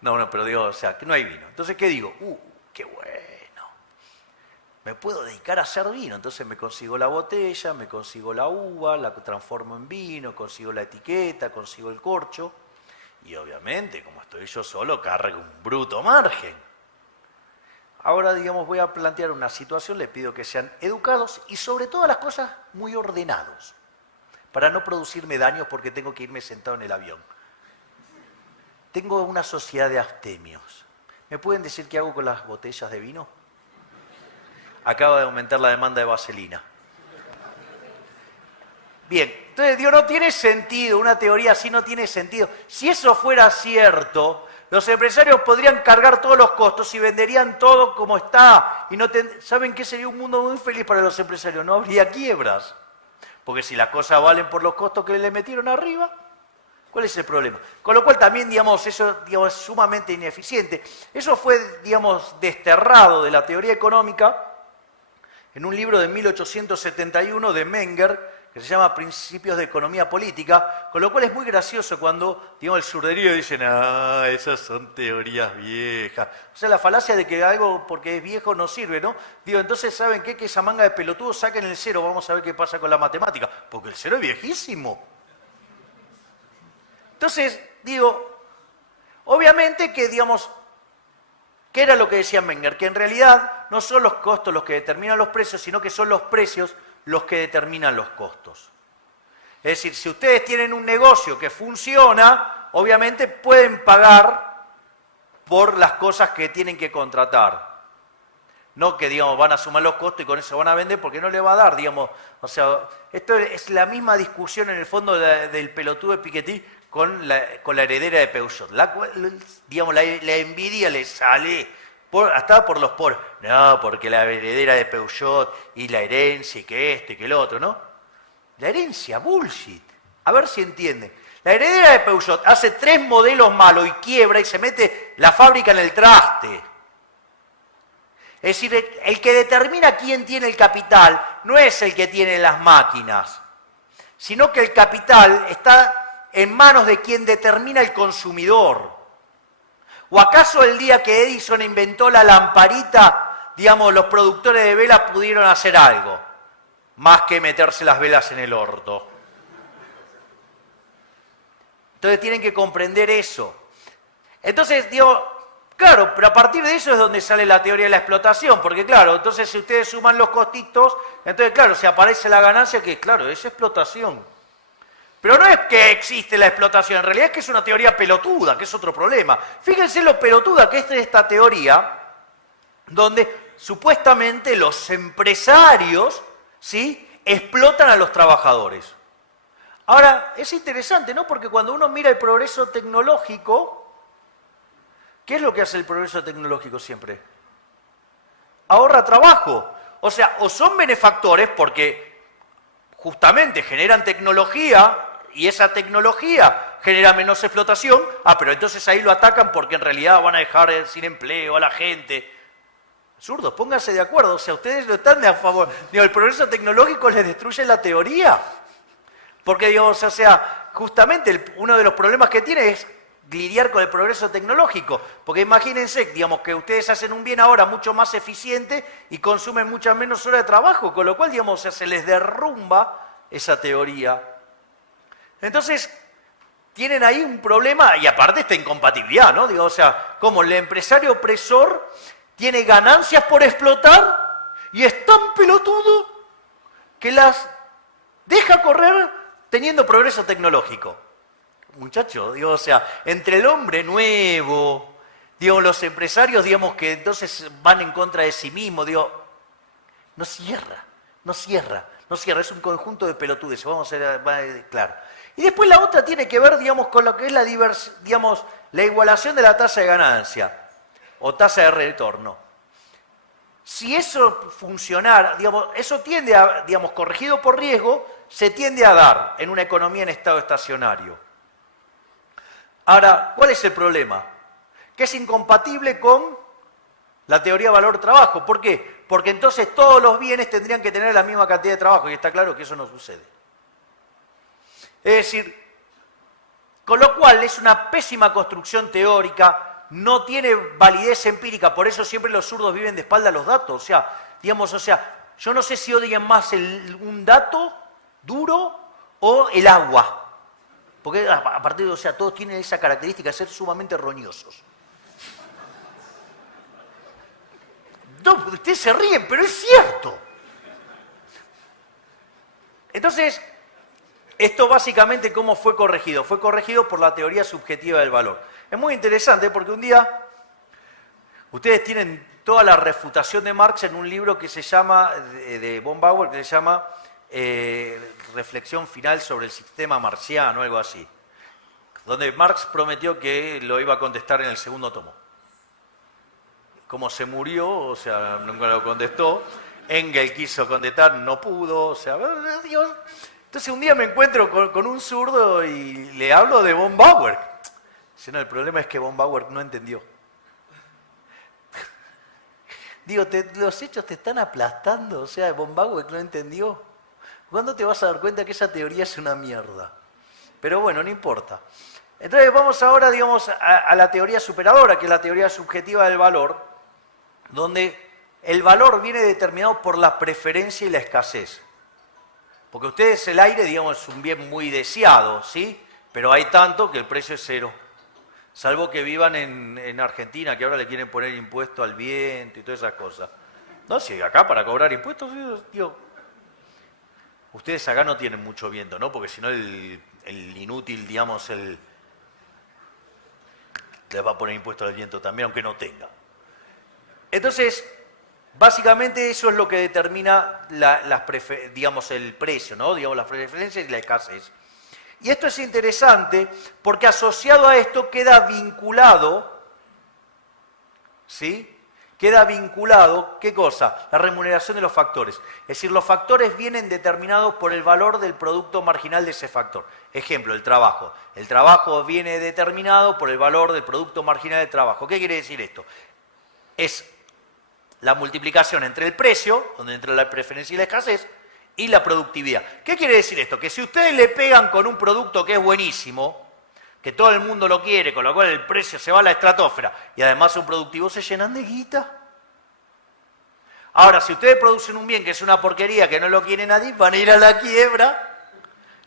No, pero digo, o sea, que no hay vino. Entonces, ¿qué digo? Qué bueno. Me puedo dedicar a hacer vino. Entonces me consigo la botella, me consigo la uva, la transformo en vino, consigo la etiqueta, consigo el corcho. Y obviamente, como estoy yo solo, cargo un bruto margen. Ahora, digamos, voy a plantear una situación, les pido que sean educados y sobre todas las cosas muy ordenados, para no producirme daños porque tengo que irme sentado en el avión. Tengo una sociedad de abstemios. ¿Me pueden decir qué hago con las botellas de vino? Acaba de aumentar la demanda de vaselina. Bien, entonces digo, no tiene sentido, una teoría así no tiene sentido. Si eso fuera cierto, los empresarios podrían cargar todos los costos y venderían todo como está. Y no ¿saben qué sería un mundo muy feliz para los empresarios? No habría quiebras. Porque si las cosas valen por los costos que le metieron arriba, ¿cuál es el problema? Con lo cual también, digamos, eso es sumamente ineficiente. Eso fue, digamos, desterrado de la teoría económica en un libro de 1871 de Menger, que se llama Principios de Economía Política, con lo cual es muy gracioso cuando, digamos, el surderío dicen, esas son teorías viejas. O sea, la falacia de que algo porque es viejo no sirve, ¿no? Digo, entonces, ¿saben qué? Que esa manga de pelotudos saquen el cero, vamos a ver qué pasa con la matemática, porque el cero es viejísimo. Entonces, digo, obviamente que, digamos, ¿qué era lo que decía Menger? Que en realidad no son los costos los que determinan los precios, sino que son los precios los que determinan los costos. Es decir, si ustedes tienen un negocio que funciona, obviamente pueden pagar por las cosas que tienen que contratar. No que, digamos, van a sumar los costos y con eso van a vender porque no le va a dar, digamos. O sea, esto es la misma discusión en el fondo del pelotudo de Piketty con la heredera de Peugeot. Digamos, la envidia le sale hasta por los poros. No, porque la heredera de Peugeot y la herencia y que esto y que el otro, ¿no? La herencia, bullshit. A ver si entienden. La heredera de Peugeot hace 3 modelos malos y quiebra y se mete la fábrica en el traste. Es decir, el que determina quién tiene el capital no es el que tiene las máquinas, sino que el capital está en manos de quien determina el consumidor. ¿O acaso el día que Edison inventó la lamparita, digamos, los productores de velas pudieron hacer algo? Más que meterse las velas en el orto. Entonces tienen que comprender eso. Entonces, digo, claro, pero a partir de eso es donde sale la teoría de la explotación, porque claro, entonces si ustedes suman los costitos, entonces claro, se aparece la ganancia que, claro, es explotación. Pero no es que existe la explotación, en realidad es que es una teoría pelotuda, que es otro problema. Fíjense lo pelotuda que es esta teoría, donde supuestamente los empresarios, ¿sí?, explotan a los trabajadores. Ahora, es interesante, ¿no? Porque cuando uno mira el progreso tecnológico, ¿qué es lo que hace el progreso tecnológico siempre? Ahorra trabajo. O sea, o son benefactores porque justamente generan tecnología y esa tecnología genera menos explotación, pero entonces ahí lo atacan porque en realidad van a dejar sin empleo a la gente. Absurdos, pónganse de acuerdo, o sea, ustedes no están a favor. Digo, el progreso tecnológico les destruye la teoría. Porque, digamos, o sea, justamente uno de los problemas que tiene es, lidiar con el progreso tecnológico. Porque imagínense, digamos, que ustedes hacen un bien ahora mucho más eficiente y consumen muchas menos horas de trabajo, con lo cual, digamos, se les derrumba esa teoría. Entonces, tienen ahí un problema, y aparte esta incompatibilidad, ¿no? Digo, o sea, como el empresario opresor tiene ganancias por explotar y es tan pelotudo que las deja correr teniendo progreso tecnológico. Muchachos, digo, o sea, entre el hombre nuevo, digo, los empresarios, digamos, que entonces van en contra de sí mismos, digo, no cierra, es un conjunto de pelotudes, vamos a ser claro. Y después la otra tiene que ver, digamos, con lo que es la igualación de la tasa de ganancia o tasa de retorno. Si eso funcionara, digamos, eso tiende a, digamos, corregido por riesgo, se tiende a dar en una economía en estado estacionario. Ahora, ¿cuál es el problema? Que es incompatible con la teoría valor-trabajo. ¿Por qué? Porque entonces todos los bienes tendrían que tener la misma cantidad de trabajo, y está claro que eso no sucede. Es decir, con lo cual es una pésima construcción teórica, no tiene validez empírica, por eso siempre los zurdos viven de espalda a los datos. O sea, digamos, yo no sé si odian más un dato duro o el agua. Porque a partir de, o sea, todos tienen esa característica de ser sumamente roñosos. No, ustedes se ríen, pero es cierto. Entonces, esto básicamente, ¿cómo fue corregido? Fue corregido por la teoría subjetiva del valor. Es muy interesante porque un día ustedes tienen toda la refutación de Marx en un libro que se llama, de von Bauer, que se llama Reflexión final sobre el sistema marxiano, algo así, donde Marx prometió que lo iba a contestar en el segundo tomo. Como se murió, o sea, nunca lo contestó. Engels quiso contestar, no pudo, o sea, Dios. Entonces un día me encuentro con un zurdo y le hablo de von Bauer. Dice, no, el problema es que von Bauer no entendió. Digo, los hechos te están aplastando, o sea, von Bauer no entendió. ¿Cuándo te vas a dar cuenta que esa teoría es una mierda? Pero bueno, no importa. Entonces vamos ahora, digamos, a la teoría superadora, que es la teoría subjetiva del valor, donde el valor viene determinado por la preferencia y la escasez. Porque ustedes, el aire, digamos, es un bien muy deseado, ¿sí? Pero hay tanto que el precio es cero. Salvo que vivan en Argentina, que ahora le quieren poner impuesto al viento y todas esas cosas. No, si acá para cobrar impuestos, digo, ustedes acá no tienen mucho viento, ¿no? Porque si no el inútil, digamos, les va a poner impuesto al viento también, aunque no tenga. Entonces, básicamente eso es lo que determina digamos, el precio, ¿no? Digamos, las preferencias y la escasez. Y esto es interesante porque asociado a esto queda vinculado, ¿sí? Queda vinculado, ¿qué cosa? La remuneración de los factores. Es decir, los factores vienen determinados por el valor del producto marginal de ese factor. Ejemplo, el trabajo. El trabajo viene determinado por el valor del producto marginal del trabajo. ¿Qué quiere decir esto? Es la multiplicación entre el precio, donde entra la preferencia y la escasez, y la productividad. ¿Qué quiere decir esto? Que si ustedes le pegan con un producto que es buenísimo, que todo el mundo lo quiere, con lo cual el precio se va a la estratosfera, y además son productivos, se llenan de guita. Ahora, si ustedes producen un bien que es una porquería, que no lo quiere nadie, van a ir a la quiebra.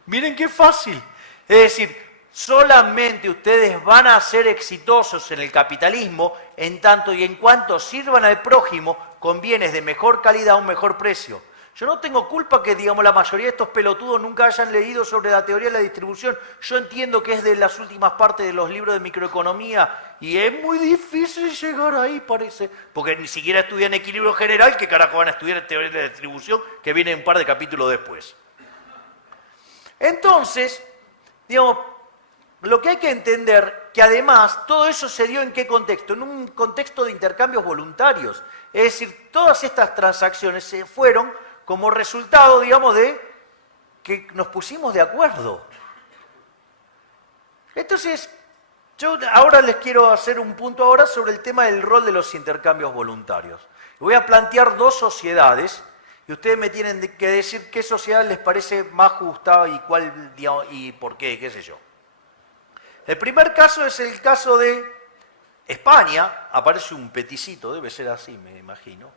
Miren qué fácil. Es decir, solamente ustedes van a ser exitosos en el capitalismo en tanto y en cuanto sirvan al prójimo con bienes de mejor calidad a un mejor precio. Yo no tengo culpa que, digamos, la mayoría de estos pelotudos nunca hayan leído sobre la teoría de la distribución. Yo entiendo que es de las últimas partes de los libros de microeconomía y es muy difícil llegar ahí, parece, porque ni siquiera estudian equilibrio general, ¿qué carajo van a estudiar teoría de la distribución que viene un par de capítulos después? Entonces, digamos, lo que hay que entender, que además todo eso se dio en qué contexto, en un contexto de intercambios voluntarios. Es decir, todas estas transacciones se fueron como resultado, digamos, de que nos pusimos de acuerdo. Entonces, yo ahora les quiero hacer un punto ahora sobre el tema del rol de los intercambios voluntarios. Voy a plantear dos sociedades y ustedes me tienen que decir qué sociedad les parece más justa y cuál, digamos, y por qué, qué sé yo. El primer caso es el caso de España. Aparece un peticito, debe ser así, me imagino,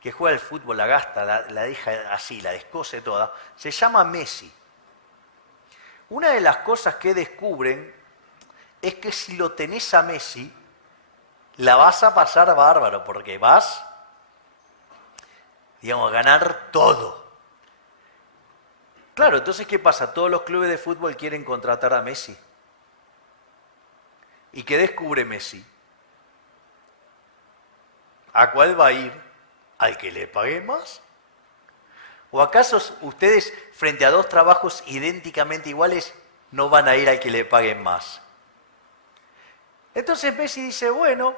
que juega al fútbol, la gasta, la deja así, la descose toda. Se llama Messi. Una de las cosas que descubren es que si lo tenés a Messi, la vas a pasar bárbaro, porque vas, digamos, a ganar todo. Claro, entonces, ¿qué pasa? Todos los clubes de fútbol quieren contratar a Messi. ¿Y qué descubre Messi? ¿A cuál va a ir? ¿Al que le pague más? ¿O acaso ustedes, frente a dos trabajos idénticamente iguales, no van a ir al que le paguen más? Entonces Messi dice, bueno,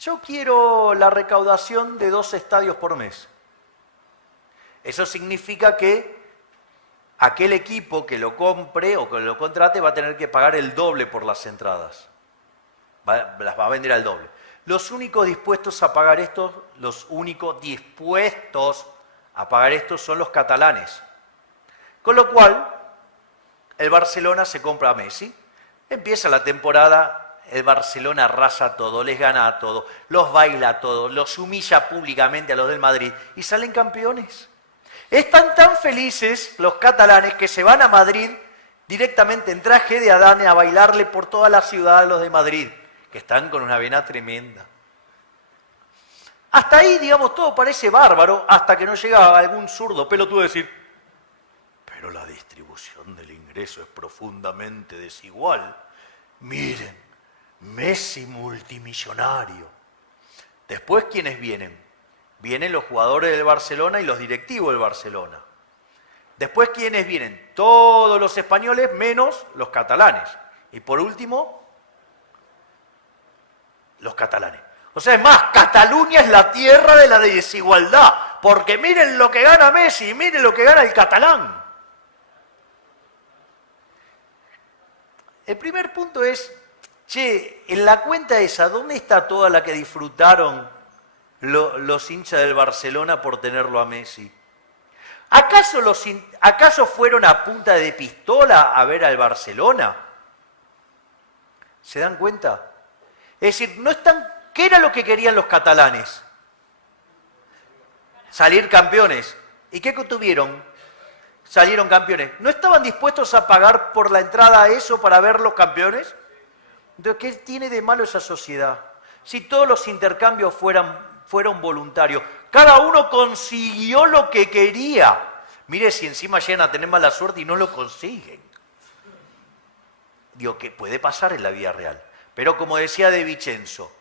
yo quiero la recaudación de 2 estadios por mes. Eso significa que aquel equipo que lo compre o que lo contrate va a tener que pagar el doble por las entradas. Las va a vender al doble. Los únicos dispuestos a pagar esto, son los catalanes. Con lo cual, el Barcelona se compra a Messi. Empieza la temporada, el Barcelona arrasa a todo, les gana a todo, los baila a todo, los humilla públicamente a los del Madrid y salen campeones. Están tan felices los catalanes que se van a Madrid directamente en traje de Adán a bailarle por toda la ciudad a los de Madrid, que están con una vena tremenda. Hasta ahí, digamos, todo parece bárbaro, hasta que no llega algún zurdo pelotudo a decir, pero la distribución del ingreso es profundamente desigual. Miren, Messi multimillonario. Después, ¿quiénes vienen? Vienen los jugadores del Barcelona y los directivos del Barcelona. Después, ¿quiénes vienen? Todos los españoles menos los catalanes. Y por último, los catalanes. O sea, es más, Cataluña es la tierra de la desigualdad, porque miren lo que gana Messi y miren lo que gana el catalán. El primer punto es, che, en la cuenta esa, ¿dónde está toda la que disfrutaron los hinchas del Barcelona por tenerlo a Messi? ¿Acaso fueron a punta de pistola a ver al Barcelona? ¿Se dan cuenta? Es decir, no están. ¿Qué era lo que querían los catalanes? Salir campeones. ¿Y qué tuvieron? Salieron campeones. ¿No estaban dispuestos a pagar por la entrada a eso para ver los campeones? Entonces, ¿qué tiene de malo esa sociedad? Si todos los intercambios fueron voluntarios, cada uno consiguió lo que quería. Mire si encima llegan a tener mala suerte y no lo consiguen. Digo, que puede pasar en la vida real. Pero como decía De Vicenzo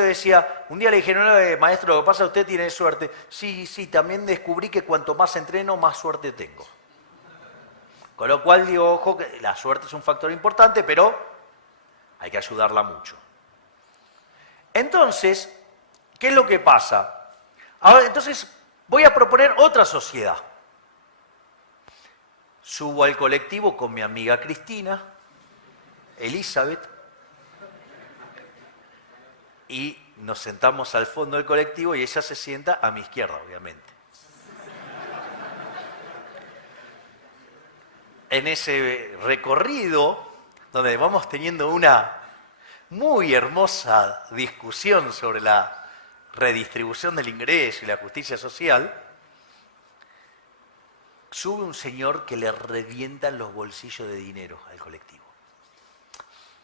decía, un día le dijeron, no, maestro, lo que pasa es que usted tiene suerte. Sí, también descubrí que cuanto más entreno, más suerte tengo. Con lo cual digo, ojo, que la suerte es un factor importante, pero hay que ayudarla mucho. Entonces, ¿qué es lo que pasa? Ahora, entonces, voy a proponer otra sociedad. Subo al colectivo con mi amiga Cristina, Elizabeth, y nos sentamos al fondo del colectivo y ella se sienta a mi izquierda, obviamente. En ese recorrido, donde vamos teniendo una muy hermosa discusión sobre la redistribución del ingreso y la justicia social, sube un señor que le revientan los bolsillos de dinero al colectivo.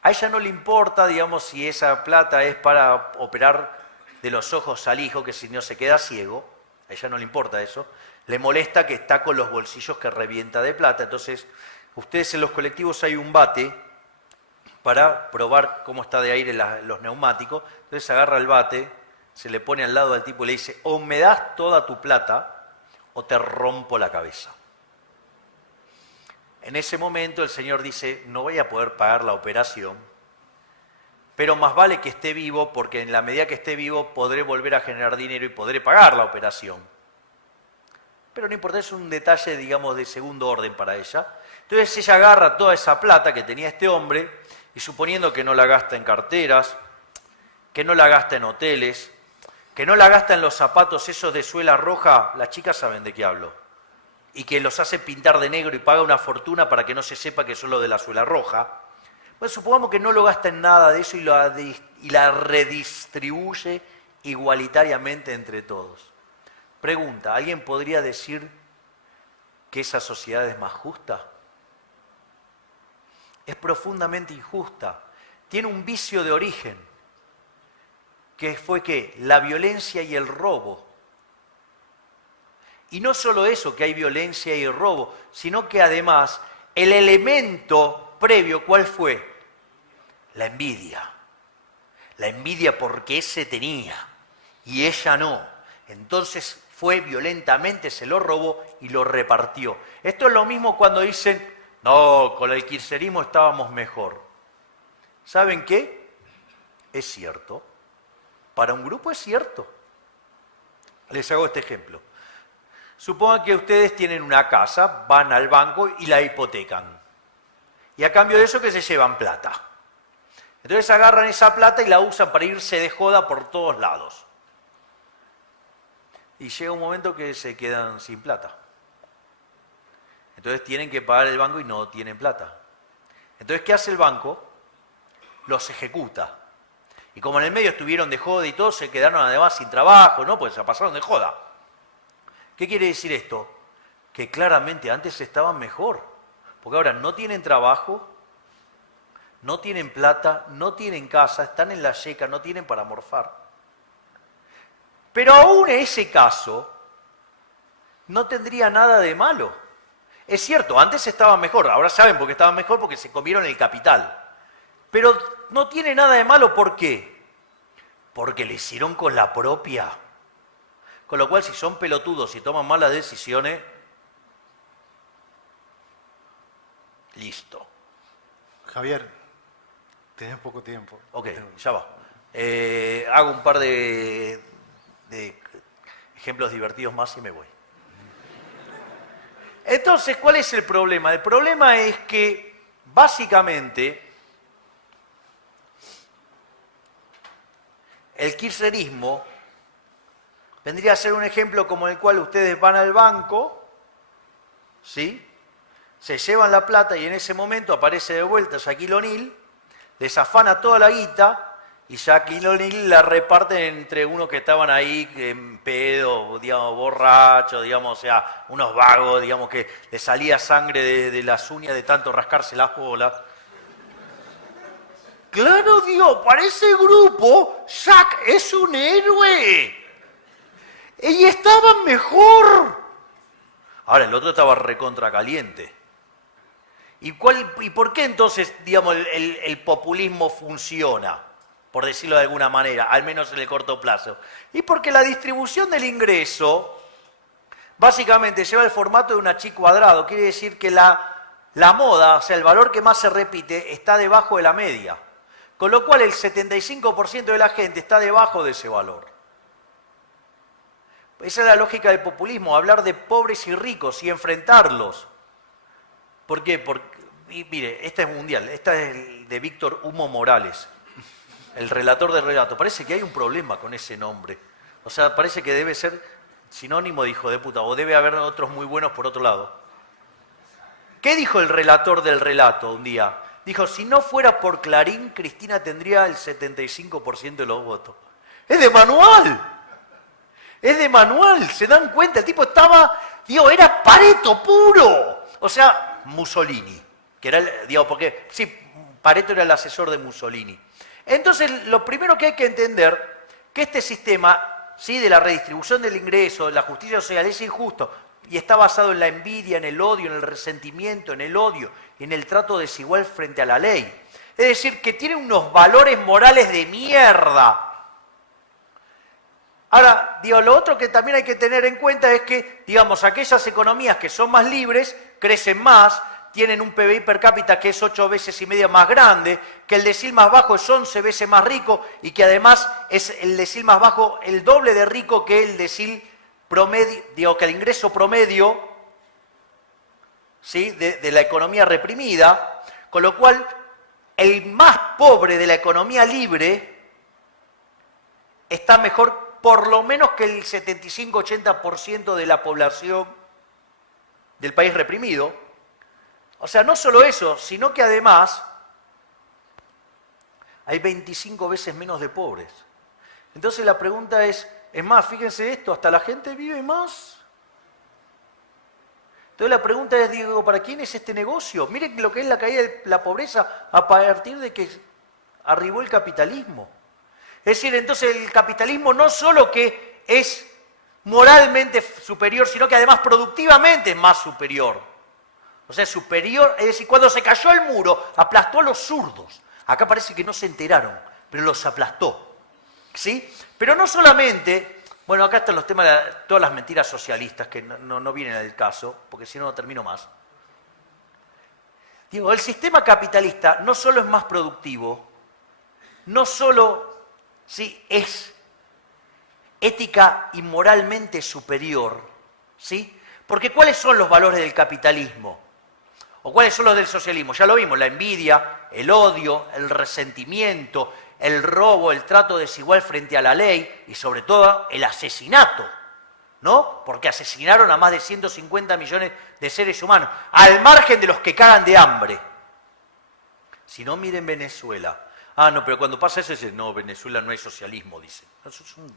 A ella no le importa, digamos, si esa plata es para operar de los ojos al hijo, que si no se queda ciego. A ella no le importa eso. Le molesta que está con los bolsillos que revienta de plata. Entonces, ustedes en los colectivos hay un bate para probar cómo está de aire los neumáticos. Entonces agarra el bate, se le pone al lado al tipo y le dice, o me das toda tu plata o te rompo la cabeza. En ese momento el señor dice, no voy a poder pagar la operación, pero más vale que esté vivo, porque en la medida que esté vivo podré volver a generar dinero y podré pagar la operación. Pero no importa, es un detalle, digamos, de segundo orden para ella. Entonces ella agarra toda esa plata que tenía este hombre, y suponiendo que no la gasta en carteras, que no la gasta en hoteles, que no la gasta en los zapatos esos de suela roja, las chicas saben de qué hablo, y que los hace pintar de negro y paga una fortuna para que no se sepa que son los de la suela roja. Pues supongamos que no lo gasta en nada de eso y la redistribuye igualitariamente entre todos. Pregunta, ¿alguien podría decir que esa sociedad es más justa? Es profundamente injusta. Tiene un vicio de origen, que fue ¿qué? La violencia y el robo. Y no solo eso, que hay violencia y robo, sino que además el elemento previo, ¿cuál fue? La envidia. La envidia porque ese tenía y ella no. Entonces fue violentamente, se lo robó y lo repartió. Esto es lo mismo cuando dicen, no, con el kirchnerismo estábamos mejor. ¿Saben qué? Es cierto. Para un grupo es cierto. Les hago este ejemplo. Supongan que ustedes tienen una casa, van al banco y la hipotecan. Y a cambio de eso que se llevan plata. Entonces agarran esa plata y la usan para irse de joda por todos lados. Y llega un momento que se quedan sin plata. Entonces tienen que pagar el banco y no tienen plata. Entonces, ¿qué hace el banco? Los ejecuta. Y como en el medio estuvieron de joda y todo, se quedaron además sin trabajo, ¿no? Pues se pasaron de joda. ¿Qué quiere decir esto? Que claramente antes estaban mejor. Porque ahora no tienen trabajo, no tienen plata, no tienen casa, están en la yeca, no tienen para morfar. Pero aún en ese caso, no tendría nada de malo. Es cierto, antes estaban mejor, ahora saben por qué estaban mejor, porque se comieron el capital. Pero no tiene nada de malo, ¿por qué? Porque lo hicieron con la propia. Con lo cual, si son pelotudos y toman malas decisiones, listo. Javier, tenés poco tiempo. Ok, ya va. Hago un par de ejemplos divertidos más y me voy. Entonces, ¿cuál es el problema? El problema es que, básicamente, el kirchnerismo vendría a ser un ejemplo como el cual ustedes van al banco, ¿sí? Se llevan la plata y en ese momento aparece de vuelta Shaquille O'Neal, les afana toda la guita y Shaquille O'Neal la reparten entre unos que estaban ahí en pedo, digamos, borrachos, digamos, o sea, unos vagos, digamos, que les salía sangre de las uñas de tanto rascarse las bolas. Claro, Dios, para ese grupo, Shaq es un héroe. Y estaban mejor. Ahora, el otro estaba recontra caliente. ¿Y por qué entonces, digamos, el populismo funciona? Por decirlo de alguna manera, al menos en el corto plazo. Y porque la distribución del ingreso, básicamente, lleva el formato de una chi cuadrado. Quiere decir que la moda, o sea, el valor que más se repite, está debajo de la media. Con lo cual el 75% de la gente está debajo de ese valor. Esa es la lógica del populismo, hablar de pobres y ricos y enfrentarlos. ¿Por qué? Y mire, esta es mundial, esta es de Víctor Hugo Morales, el relator del relato. Parece que hay un problema con ese nombre. O sea, parece que debe ser sinónimo de hijo de puta, o debe haber otros muy buenos por otro lado. ¿Qué dijo el relator del relato un día? Dijo, si no fuera por Clarín, Cristina tendría el 75% de los votos. ¡Es de manual! Es de manual, ¿se dan cuenta? El tipo estaba, digo, era Pareto puro. O sea, Mussolini, que era, digo, porque, sí, Pareto era el asesor de Mussolini. Entonces, lo primero que hay que entender, que este sistema, ¿sí?, de la redistribución del ingreso, de la justicia social, es injusto y está basado en la envidia, en el odio, en el resentimiento, en el odio, en el trato desigual frente a la ley. Es decir, que tiene unos valores morales de mierda. Ahora, digo, lo otro que también hay que tener en cuenta es que, digamos, aquellas economías que son más libres crecen más, tienen un PBI per cápita que es 8 veces y media más grande, que el decil más bajo es 11 veces más rico y que además es el decil más bajo el doble de rico que el decil promedio, digo, que el ingreso promedio, ¿sí?, de la economía reprimida, con lo cual el más pobre de la economía libre está mejor por lo menos que el 75-80% de la población del país reprimido. O sea, no solo eso, sino que además hay 25 veces menos de pobres. Entonces la pregunta es más, fíjense esto, hasta la gente vive más. Entonces la pregunta es, digo, ¿para quién es este negocio? Miren lo que es la caída de la pobreza a partir de que arribó el capitalismo. Es decir, entonces el capitalismo no solo que es moralmente superior, sino que además productivamente es más superior. O sea, superior, es decir, cuando se cayó el muro, aplastó a los zurdos. Acá parece que no se enteraron, pero los aplastó. ¿Sí? Pero no solamente, bueno, acá están los temas de todas las mentiras socialistas que no vienen al caso, porque si no, no termino más. Digo, el sistema capitalista no solo es más productivo, no solo es ética y moralmente superior, ¿sí? Porque ¿cuáles son los valores del capitalismo? ¿O cuáles son los del socialismo? Ya lo vimos, la envidia, el odio, el resentimiento, el robo, el trato desigual frente a la ley y sobre todo el asesinato, ¿no? Porque asesinaron a más de 150 millones de seres humanos, al margen de los que cagan de hambre. Si no, miren Venezuela. Ah, no, pero cuando pasa eso, dicen, no, Venezuela no es socialismo, dicen. Eso es un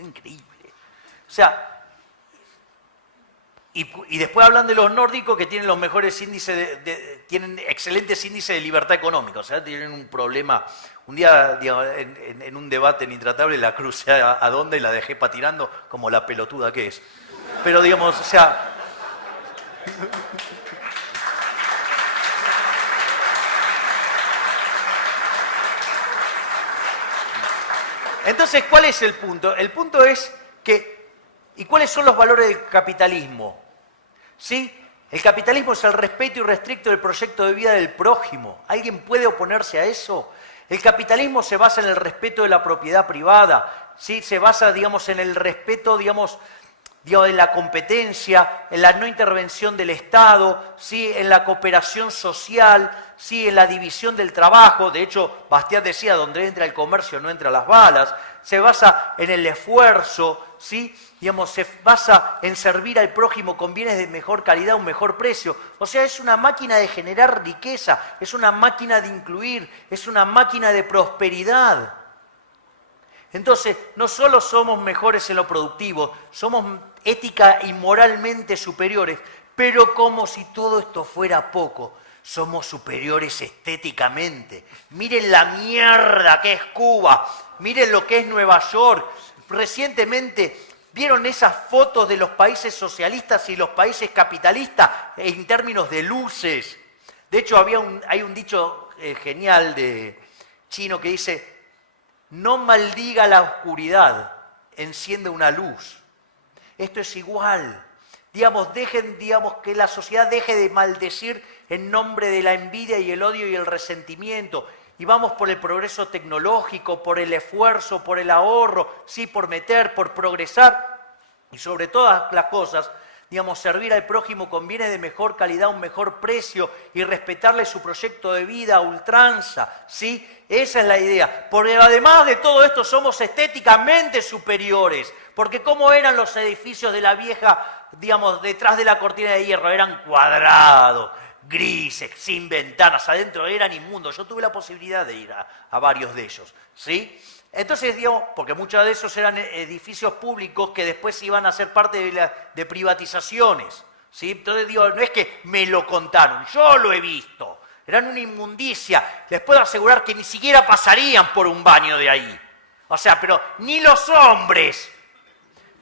increíble. O sea, y después hablan de los nórdicos que tienen los mejores índices, tienen excelentes índices de libertad económica, o sea, tienen un problema. Un día, digamos, en un debate en Intratable, la crucé a dónde y la dejé patinando como la pelotuda que es. Pero, digamos, o sea... Entonces, ¿cuál es el punto? El punto es que, ¿y cuáles son los valores del capitalismo? ¿Sí? El capitalismo es el respeto irrestricto del proyecto de vida del prójimo. ¿Alguien puede oponerse a eso? El capitalismo se basa en el respeto de la propiedad privada, ¿sí? Se basa, digamos, en el respeto, digamos, en la competencia, en la no intervención del Estado, ¿sí? En la cooperación social, ¿sí? En la división del trabajo. De hecho, Bastiat decía, donde entra el comercio no entran las balas. Se basa en el esfuerzo, ¿sí? Digamos, se basa en servir al prójimo con bienes de mejor calidad a un mejor precio. O sea, es una máquina de generar riqueza, es una máquina de incluir, es una máquina de prosperidad. Entonces, no solo somos mejores en lo productivo, somos ética y moralmente superiores, pero como si todo esto fuera poco, somos superiores estéticamente. Miren la mierda que es Cuba, miren lo que es Nueva York. Recientemente, ¿vieron esas fotos de los países socialistas y los países capitalistas en términos de luces? De hecho, hay un dicho genial de chino que dice: no maldiga la oscuridad, enciende una luz. Esto es igual. Digamos, que la sociedad deje de maldecir en nombre de la envidia y el odio y el resentimiento. Y vamos por el progreso tecnológico, por el esfuerzo, por el ahorro, sí, por progresar. Y sobre todas las cosas, digamos, servir al prójimo con bienes de mejor calidad, un mejor precio y respetarle su proyecto de vida a ultranza, ¿sí? Esa es la idea. Porque además de todo esto somos estéticamente superiores. Porque ¿cómo eran los edificios de la vieja, digamos, detrás de la cortina de hierro? Eran cuadrados, grises, sin ventanas, adentro eran inmundos. Yo tuve la posibilidad de ir a varios de ellos, ¿sí? Entonces, digamos, porque muchos de esos eran edificios públicos que después iban a ser parte de privatizaciones, ¿sí? Entonces, digo, no es que me lo contaron, yo lo he visto. Eran una inmundicia. Les puedo asegurar que ni siquiera pasarían por un baño de ahí. O sea, pero ni los hombres.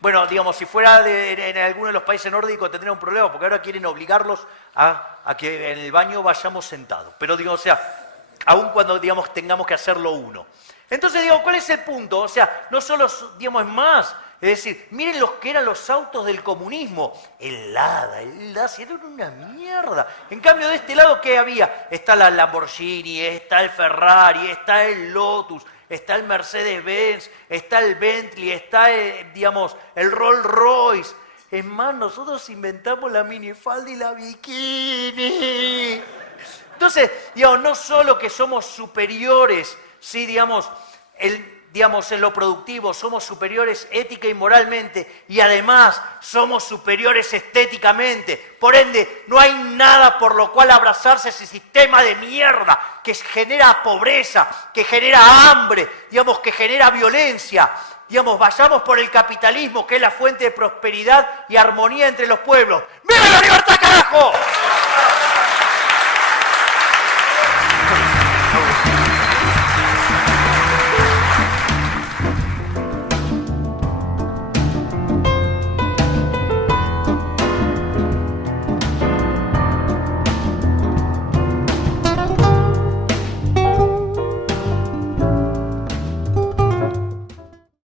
Bueno, digamos, si fuera en alguno de los países nórdicos tendría un problema, porque ahora quieren obligarlos a que en el baño vayamos sentados. Pero, digo, o sea, aun cuando, digamos, tengamos que hacerlo uno. Entonces, digo, ¿cuál es el punto? O sea, no solo, digamos, es más. Es decir, miren los que eran los autos del comunismo. El Dacia, era una mierda. En cambio, de este lado, ¿qué había? Está la Lamborghini, está el Ferrari, está el Lotus, está el Mercedes-Benz, está el Bentley, está, digamos, el Rolls-Royce. Es más, nosotros inventamos la minifalda y la bikini. Entonces, digamos, no solo que somos superiores, sí, digamos, digamos, en lo productivo, somos superiores ética y moralmente, y además somos superiores estéticamente. Por ende, no hay nada por lo cual abrazarse ese sistema de mierda que genera pobreza, que genera hambre, digamos, que genera violencia. Digamos, vayamos por el capitalismo, que es la fuente de prosperidad y armonía entre los pueblos. ¡Viva la libertad, carajo!